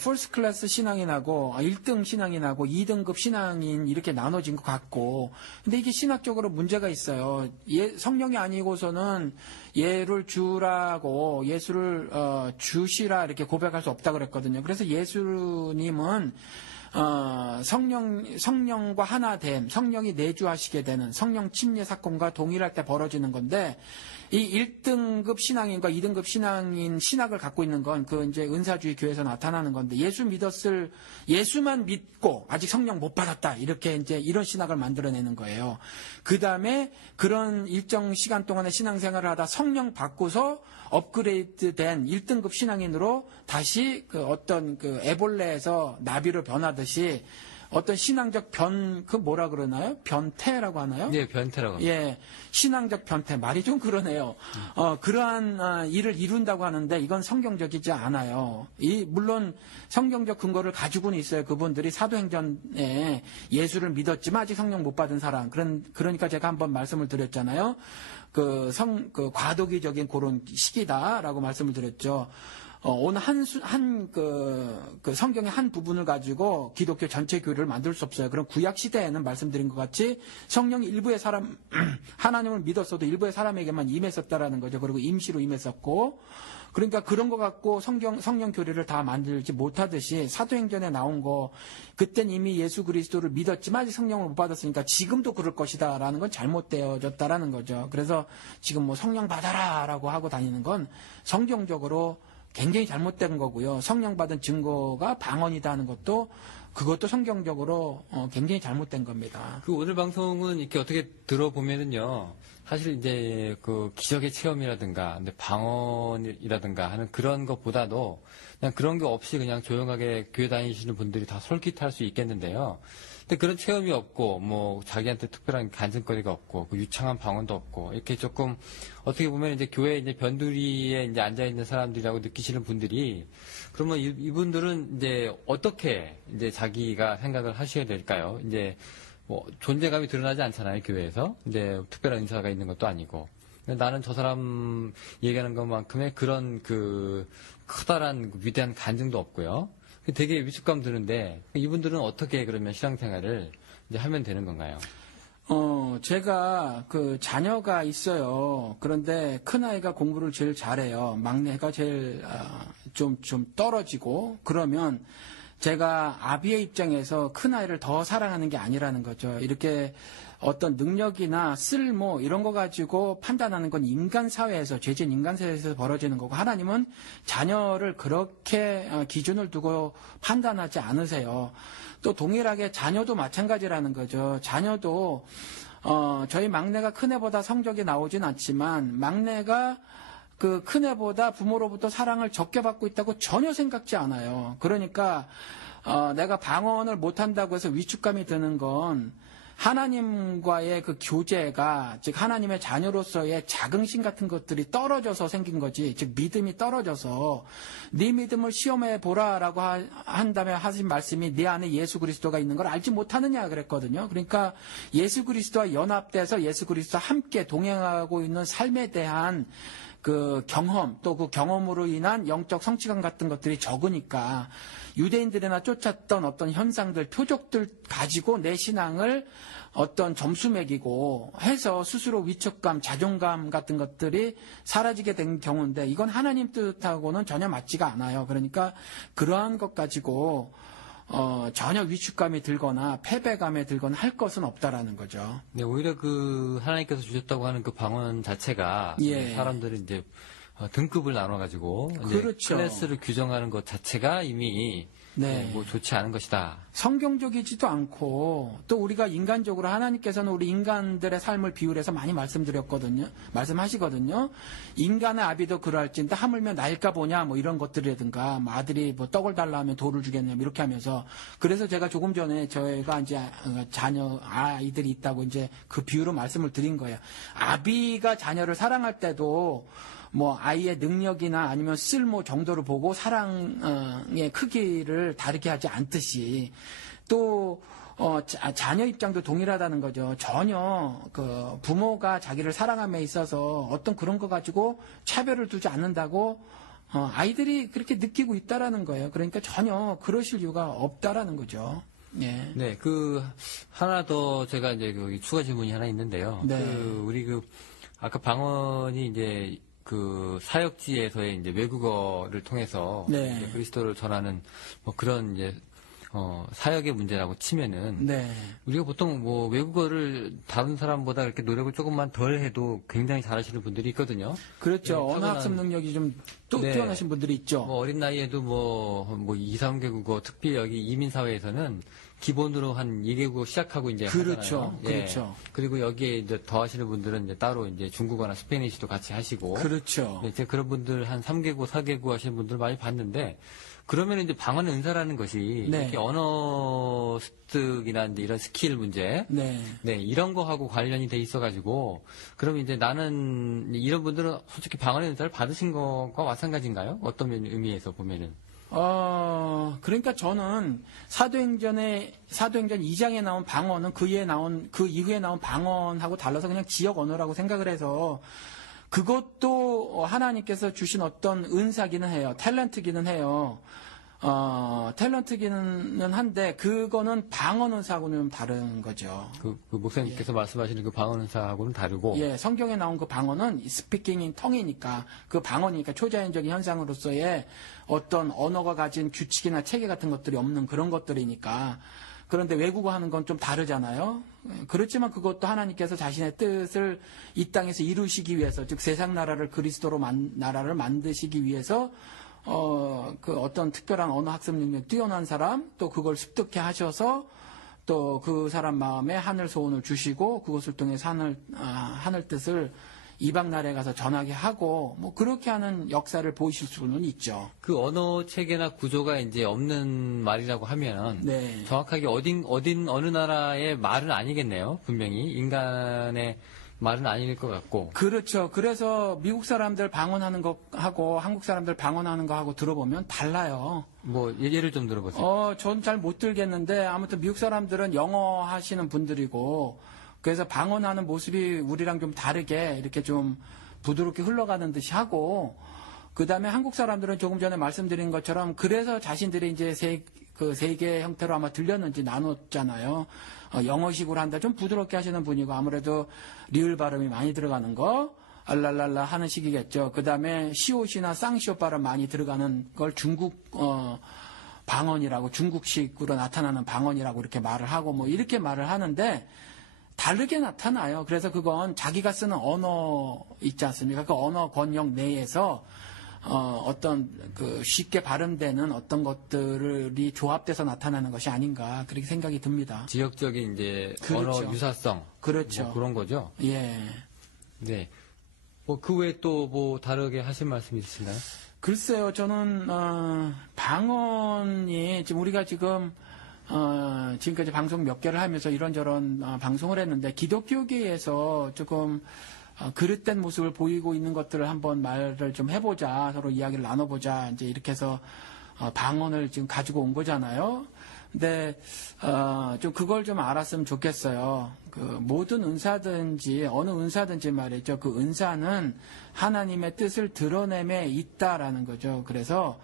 퍼스트 클래스 신앙인하고 1등 신앙인하고 2등급 신앙인 이렇게 나눠진 것 같고, 근데 이게 신학적으로 문제가 있어요. 성령이 아니고서는 예를 주라고 예수를 주시라 이렇게 고백할 수 없다 그랬거든요. 그래서 예수님은 성령과 하나됨, 성령이 내주하시게 되는 성령 침례 사건과 동일할 때 벌어지는 건데, 이 1등급 신앙인과 2등급 신앙인 신학을 갖고 있는 건 그 이제 은사주의 교회에서 나타나는 건데, 예수만 믿고 아직 성령 못 받았다, 이렇게 이제 이런 신학을 만들어내는 거예요. 그 다음에 그런 일정 시간 동안의 신앙생활을 하다 성령 받고서 업그레이드된 1등급 신앙인으로 다시 그 어떤 그 애벌레에서 나비로 변하듯이 어떤 신앙적 그 뭐라 그러나요? 변태라고 하나요? 네, 변태라고 합니다. 예, 신앙적 변태. 말이 좀 그러네요. 그러한 일을 이룬다고 하는데 이건 성경적이지 않아요. 물론 성경적 근거를 가지고는 있어요. 그분들이 사도행전에 예수를 믿었지만 아직 성령 못 받은 사람. 그러니까 제가 한번 말씀을 드렸잖아요. 그 과도기적인 그런 시기다라고 말씀을 드렸죠. 오늘 그 성경의 한 부분을 가지고 기독교 전체 교회를 만들 수 없어요. 그럼 구약 시대에는 말씀드린 것 같이 성령이 일부의 사람, 하나님을 믿었어도 일부의 사람에게만 임했었다라는 거죠. 그리고 임시로 임했었고, 그러니까 그런 거 갖고 성령 교회를 다 만들지 못하듯이 사도행전에 나온 거, 그땐 이미 예수 그리스도를 믿었지만 아직 성령을 못 받았으니까 지금도 그럴 것이다라는 건 잘못되어졌다라는 거죠. 그래서 지금 뭐 성령 받아라라고 하고 다니는 건 성경적으로 굉장히 잘못된 거고요. 성령 받은 증거가 방언이다 하는 그것도 성경적으로 굉장히 잘못된 겁니다. 그 오늘 방송은 이렇게 어떻게 들어보면은요, 사실 이제 그 기적의 체험이라든가, 근데 방언이라든가 하는 그런 것보다도 그냥 그런 게 없이 그냥 조용하게 교회 다니시는 분들이 다 솔깃할 수 있겠는데요. 근데 그런 체험이 없고, 뭐, 자기한테 특별한 간증거리가 없고, 그 유창한 방언도 없고, 이렇게 조금, 어떻게 보면 이제 교회 이제 변두리에 이제 앉아있는 사람들이라고 느끼시는 분들이, 그러면 이분들은 이제 어떻게 이제 자기가 생각을 하셔야 될까요? 이제 뭐, 존재감이 드러나지 않잖아요, 교회에서. 이제 특별한 인사가 있는 것도 아니고. 근데 나는 저 사람 얘기하는 것만큼의 그런 커다란 위대한 간증도 없고요. 되게 위축감 드는데 이분들은 어떻게 그러면 신앙생활을 이제 하면 되는 건가요? 제가 그 자녀가 있어요. 그런데 큰아이가 공부를 제일 잘해요. 막내가 제일 좀 떨어지고, 그러면 제가 아비의 입장에서 큰아이를 더 사랑하는 게 아니라는 거죠. 이렇게 어떤 능력이나 쓸모 이런 거 가지고 판단하는 건 인간 사회에서, 죄진 인간 사회에서 벌어지는 거고, 하나님은 자녀를 그렇게 기준을 두고 판단하지 않으세요. 또 동일하게 자녀도 마찬가지라는 거죠. 자녀도 저희 막내가 큰애보다 성적이 나오진 않지만, 막내가 그 큰애보다 부모로부터 사랑을 적게 받고 있다고 전혀 생각지 않아요. 그러니까 내가 방언을 못한다고 해서 위축감이 드는 건 하나님과의 그 교제가, 즉 하나님의 자녀로서의 자긍심 같은 것들이 떨어져서 생긴 거지, 즉 믿음이 떨어져서, 네 믿음을 시험해 보라라고 한 다음에 하신 말씀이 네 안에 예수 그리스도가 있는 걸 알지 못하느냐 그랬거든요. 그러니까 예수 그리스도와 연합돼서 예수 그리스도와 함께 동행하고 있는 삶에 대한 그 경험, 또 그 경험으로 인한 영적 성취감 같은 것들이 적으니까 유대인들이나 쫓았던 어떤 현상들, 표적들 가지고 내 신앙을 어떤 점수 매기고 해서 스스로 위축감, 자존감 같은 것들이 사라지게 된 경우인데, 이건 하나님 뜻하고는 전혀 맞지가 않아요. 그러니까 그러한 것 가지고 전혀 위축감이 들거나 패배감에 들거나 할 것은 없다라는 거죠. 네, 오히려 그 하나님께서 주셨다고 하는 그 방언 자체가, 예. 사람들이 이제 등급을 나눠가지고 그렇죠. 클래스를 규정하는 것 자체가 이미 네. 뭐 좋지 않은 것이다. 성경적이지도 않고, 또 우리가 인간적으로 하나님께서는 우리 인간들의 삶을 비유해서 많이 말씀하시거든요. 인간의 아비도 그러할진데 하물며 날까 보냐, 뭐 이런 것들이라든가, 뭐 아들이 뭐 떡을 달라 하면 돌을 주겠냐, 뭐 이렇게 하면서. 그래서 제가 조금 전에 저희가 이제 아이들이 있다고 이제 그 비유로 말씀을 드린 거예요. 아비가 자녀를 사랑할 때도 뭐 아이의 능력이나 아니면 쓸모 정도를 보고 사랑의 크기를 다르게 하지 않듯이, 또 자녀 입장도 동일하다는 거죠. 전혀 그 부모가 자기를 사랑함에 있어서 어떤 그런 거 가지고 차별을 두지 않는다고 아이들이 그렇게 느끼고 있다라는 거예요. 그러니까 전혀 그러실 이유가 없다라는 거죠. 예. 네, 하나 더 제가 이제 추가 질문이 하나 있는데요. 네. 아까 방언이 이제 사역지에서의 이제 외국어를 통해서 네. 이제 그리스도를 전하는 뭐 그런 이제 사역의 문제라고 치면은 네. 우리가 보통 뭐 외국어를 다른 사람보다 이렇게 노력을 조금만 덜 해도 굉장히 잘하시는 분들이 있거든요. 그렇죠. 네, 언어 학습 능력이 좀 네. 뛰어나신 분들이 있죠. 뭐 어린 나이에도 뭐 2, 3개국어, 특히 여기 이민 사회에서는 기본으로 한 2개국어 시작하고 이제 그렇죠. 하잖아요. 그렇죠. 그리고 여기에 이제 더 하시는 분들은 이제 따로 이제 중국어나 스페니쉬도 같이 하시고. 그렇죠. 네, 제가 그런 분들 한 3개국, 4개국 하시는 분들 많이 봤는데 그러면 이제 방언 은사라는 것이 네. 이렇게 언어 습득이나 이제 이런 스킬 문제, 네. 네, 이런 거하고 관련이 돼 있어가지고, 그럼 이제 나는, 이런 분들은 솔직히 방언의 은사를 받으신 것과 마찬가지인가요? 어떤 의미에서 보면은. 그러니까 저는 사도행전 2장에 나온 방언은 그 이후에 나온 방언하고 달라서 그냥 지역 언어라고 생각을 해서 그것도 하나님께서 주신 어떤 은사기는 해요. 탤런트기는 해요. 탤런트기는 한데 그거는 방언 은사하고는 좀 다른 거죠. 목사님께서 말씀하시는 그 방언 은사하고는 다르고. 예, 성경에 나온 그 방언은 스피킹인 텅이니까 그 방언이니까 초자연적인 현상으로서의 어떤 언어가 가진 규칙이나 체계 같은 것들이 없는 그런 것들이니까. 그런데 외국어 하는 건 좀 다르잖아요. 그렇지만 그것도 하나님께서 자신의 뜻을 이 땅에서 이루시기 위해서, 즉 세상 나라를 그리스도로 나라를 만드시기 위해서 어떤 특별한 언어 학습 능력 뛰어난 사람, 또 그걸 습득해 하셔서 또 그 사람 마음에 하늘 소원을 주시고 그것을 통해서 하늘 뜻을 이방 나라에 가서 전하게 하고 뭐 그렇게 하는 역사를 보이실 수는 있죠. 그 언어 체계나 구조가 이제 없는 말이라고 하면 네. 정확하게 어느 나라의 말은 아니겠네요. 분명히 인간의 말은 아닐 것 같고. 그렇죠. 그래서 미국 사람들 방언하는 거하고 한국 사람들 방언하는 거하고 들어보면 달라요. 뭐 예를 좀 들어보세요. 전 잘 못 들겠는데 아무튼 미국 사람들은 영어 하시는 분들이고 그래서 방언하는 모습이 우리랑 좀 다르게 이렇게 좀 부드럽게 흘러가는 듯이 하고 그 다음에 한국 사람들은 조금 전에 말씀드린 것처럼 그래서 자신들이 이제 세 개의 형태로 아마 들렸는지 나눴잖아요. 영어식으로 한다. 좀 부드럽게 하시는 분이고 아무래도 리을 발음이 많이 들어가는 거 알랄랄라 하는 식이겠죠. 그 다음에 시옷이나 쌍시옷 발음 많이 들어가는 걸 중국 방언이라고 중국식으로 나타나는 방언이라고 이렇게 말을 하고 뭐 이렇게 말을 하는데 다르게 나타나요. 그래서 그건 자기가 쓰는 언어 있지 않습니까? 그 언어 권역 내에서 어떤 쉽게 발음되는 어떤 것들이 조합돼서 나타나는 것이 아닌가 그렇게 생각이 듭니다. 지역적인 이제 그렇죠. 언어 유사성, 그렇죠. 뭐 그런 거죠. 예. 네. 뭐 그 외에 또 뭐 다르게 하실 말씀 있으신가요? 글쎄요, 저는 방언이 지금 우리가 지금까지 방송 몇 개를 하면서 이런저런 방송을 했는데 기독교계에서 조금 그릇된 모습을 보이고 있는 것들을 한번 말을 좀 해보자, 서로 이야기를 나눠보자, 이제 이렇게 해서 방언을 지금 가지고 온 거잖아요. 근데 좀 그걸 좀 알았으면 좋겠어요. 그 모든 은사든지 어느 은사든지 말이죠. 그 은사는 하나님의 뜻을 드러냄에 있다라는 거죠. 그래서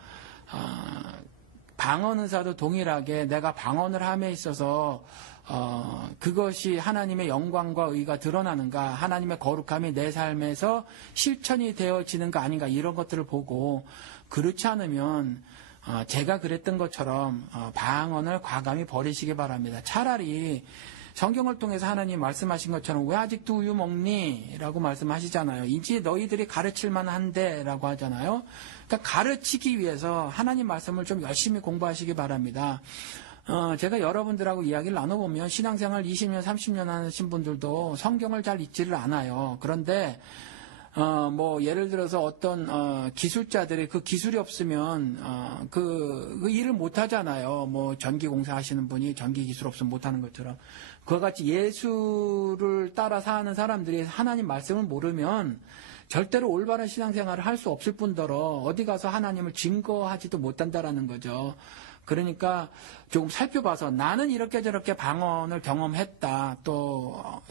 방언 은사도 동일하게 내가 방언을 함에 있어서 그것이 하나님의 영광과 의가 드러나는가, 하나님의 거룩함이 내 삶에서 실천이 되어지는가 아닌가 이런 것들을 보고 그렇지 않으면 제가 그랬던 것처럼 방언을 과감히 버리시기 바랍니다. 차라리 성경을 통해서 하나님 말씀하신 것처럼 왜 아직도 우유 먹니? 라고 말씀하시잖아요. 이제 너희들이 가르칠 만한데 라고 하잖아요. 그러니까 가르치기 위해서 하나님 말씀을 좀 열심히 공부하시기 바랍니다. 제가 여러분들하고 이야기를 나눠보면 신앙생활 20년, 30년 하신 분들도 성경을 잘 읽지를 않아요. 그런데 뭐 예를 들어서 어떤 기술자들이 그 기술이 없으면 그 일을 못 하잖아요. 뭐 전기 공사 하시는 분이 전기 기술 없으면 못 하는 것처럼 그와 같이 예수를 따라 사는 사람들이 하나님 말씀을 모르면 절대로 올바른 신앙생활을 할 수 없을 뿐더러 어디 가서 하나님을 증거하지도 못한다라는 거죠. 그러니까 조금 살펴봐서 나는 이렇게 저렇게 방언을 경험했다. 또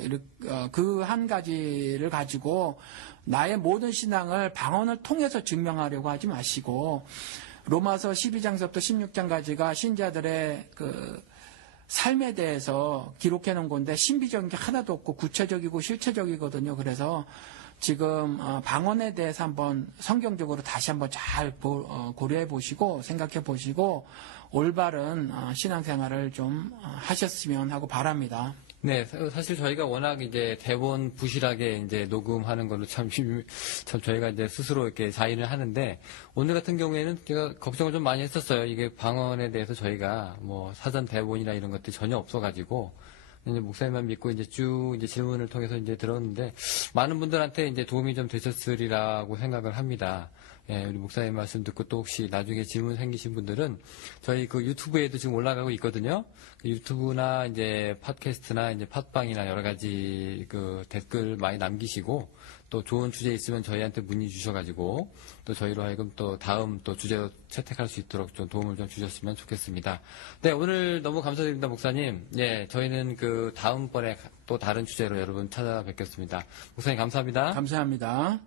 그 한 가지를 가지고 나의 모든 신앙을 방언을 통해서 증명하려고 하지 마시고 로마서 12장서부터 16장까지가 신자들의 그 삶에 대해서 기록해 놓은 건데 신비적인 게 하나도 없고 구체적이고 실체적이거든요. 그래서 지금 방언에 대해서 한번 성경적으로 다시 한번 잘 고려해 보시고 생각해 보시고 올바른 신앙생활을 좀 하셨으면 하고 바랍니다. 네, 사실 저희가 워낙 이제 대본 부실하게 이제 녹음하는 걸로 참 저희가 이제 스스로 이렇게 자인을 하는데 오늘 같은 경우에는 제가 걱정을 좀 많이 했었어요. 이게 방언에 대해서 저희가 뭐 사전 대본이나 이런 것들이 전혀 없어가지고 이제 목사님만 믿고 이제 쭉 이제 질문을 통해서 이제 들었는데 많은 분들한테 이제 도움이 좀 되셨으리라고 생각을 합니다. 예, 우리 목사님 말씀 듣고 또 혹시 나중에 질문 생기신 분들은 저희 그 유튜브에도 지금 올라가고 있거든요. 그 유튜브나 이제 팟캐스트나 이제 팟빵이나 여러 가지 그 댓글 많이 남기시고 또 좋은 주제 있으면 저희한테 문의 주셔가지고 또 저희로 하여금 또 다음 또 주제로 채택할 수 있도록 좀 도움을 좀 주셨으면 좋겠습니다. 네, 오늘 너무 감사드립니다, 목사님. 예, 저희는 그 다음번에 또 다른 주제로 여러분 찾아뵙겠습니다. 목사님 감사합니다. 감사합니다.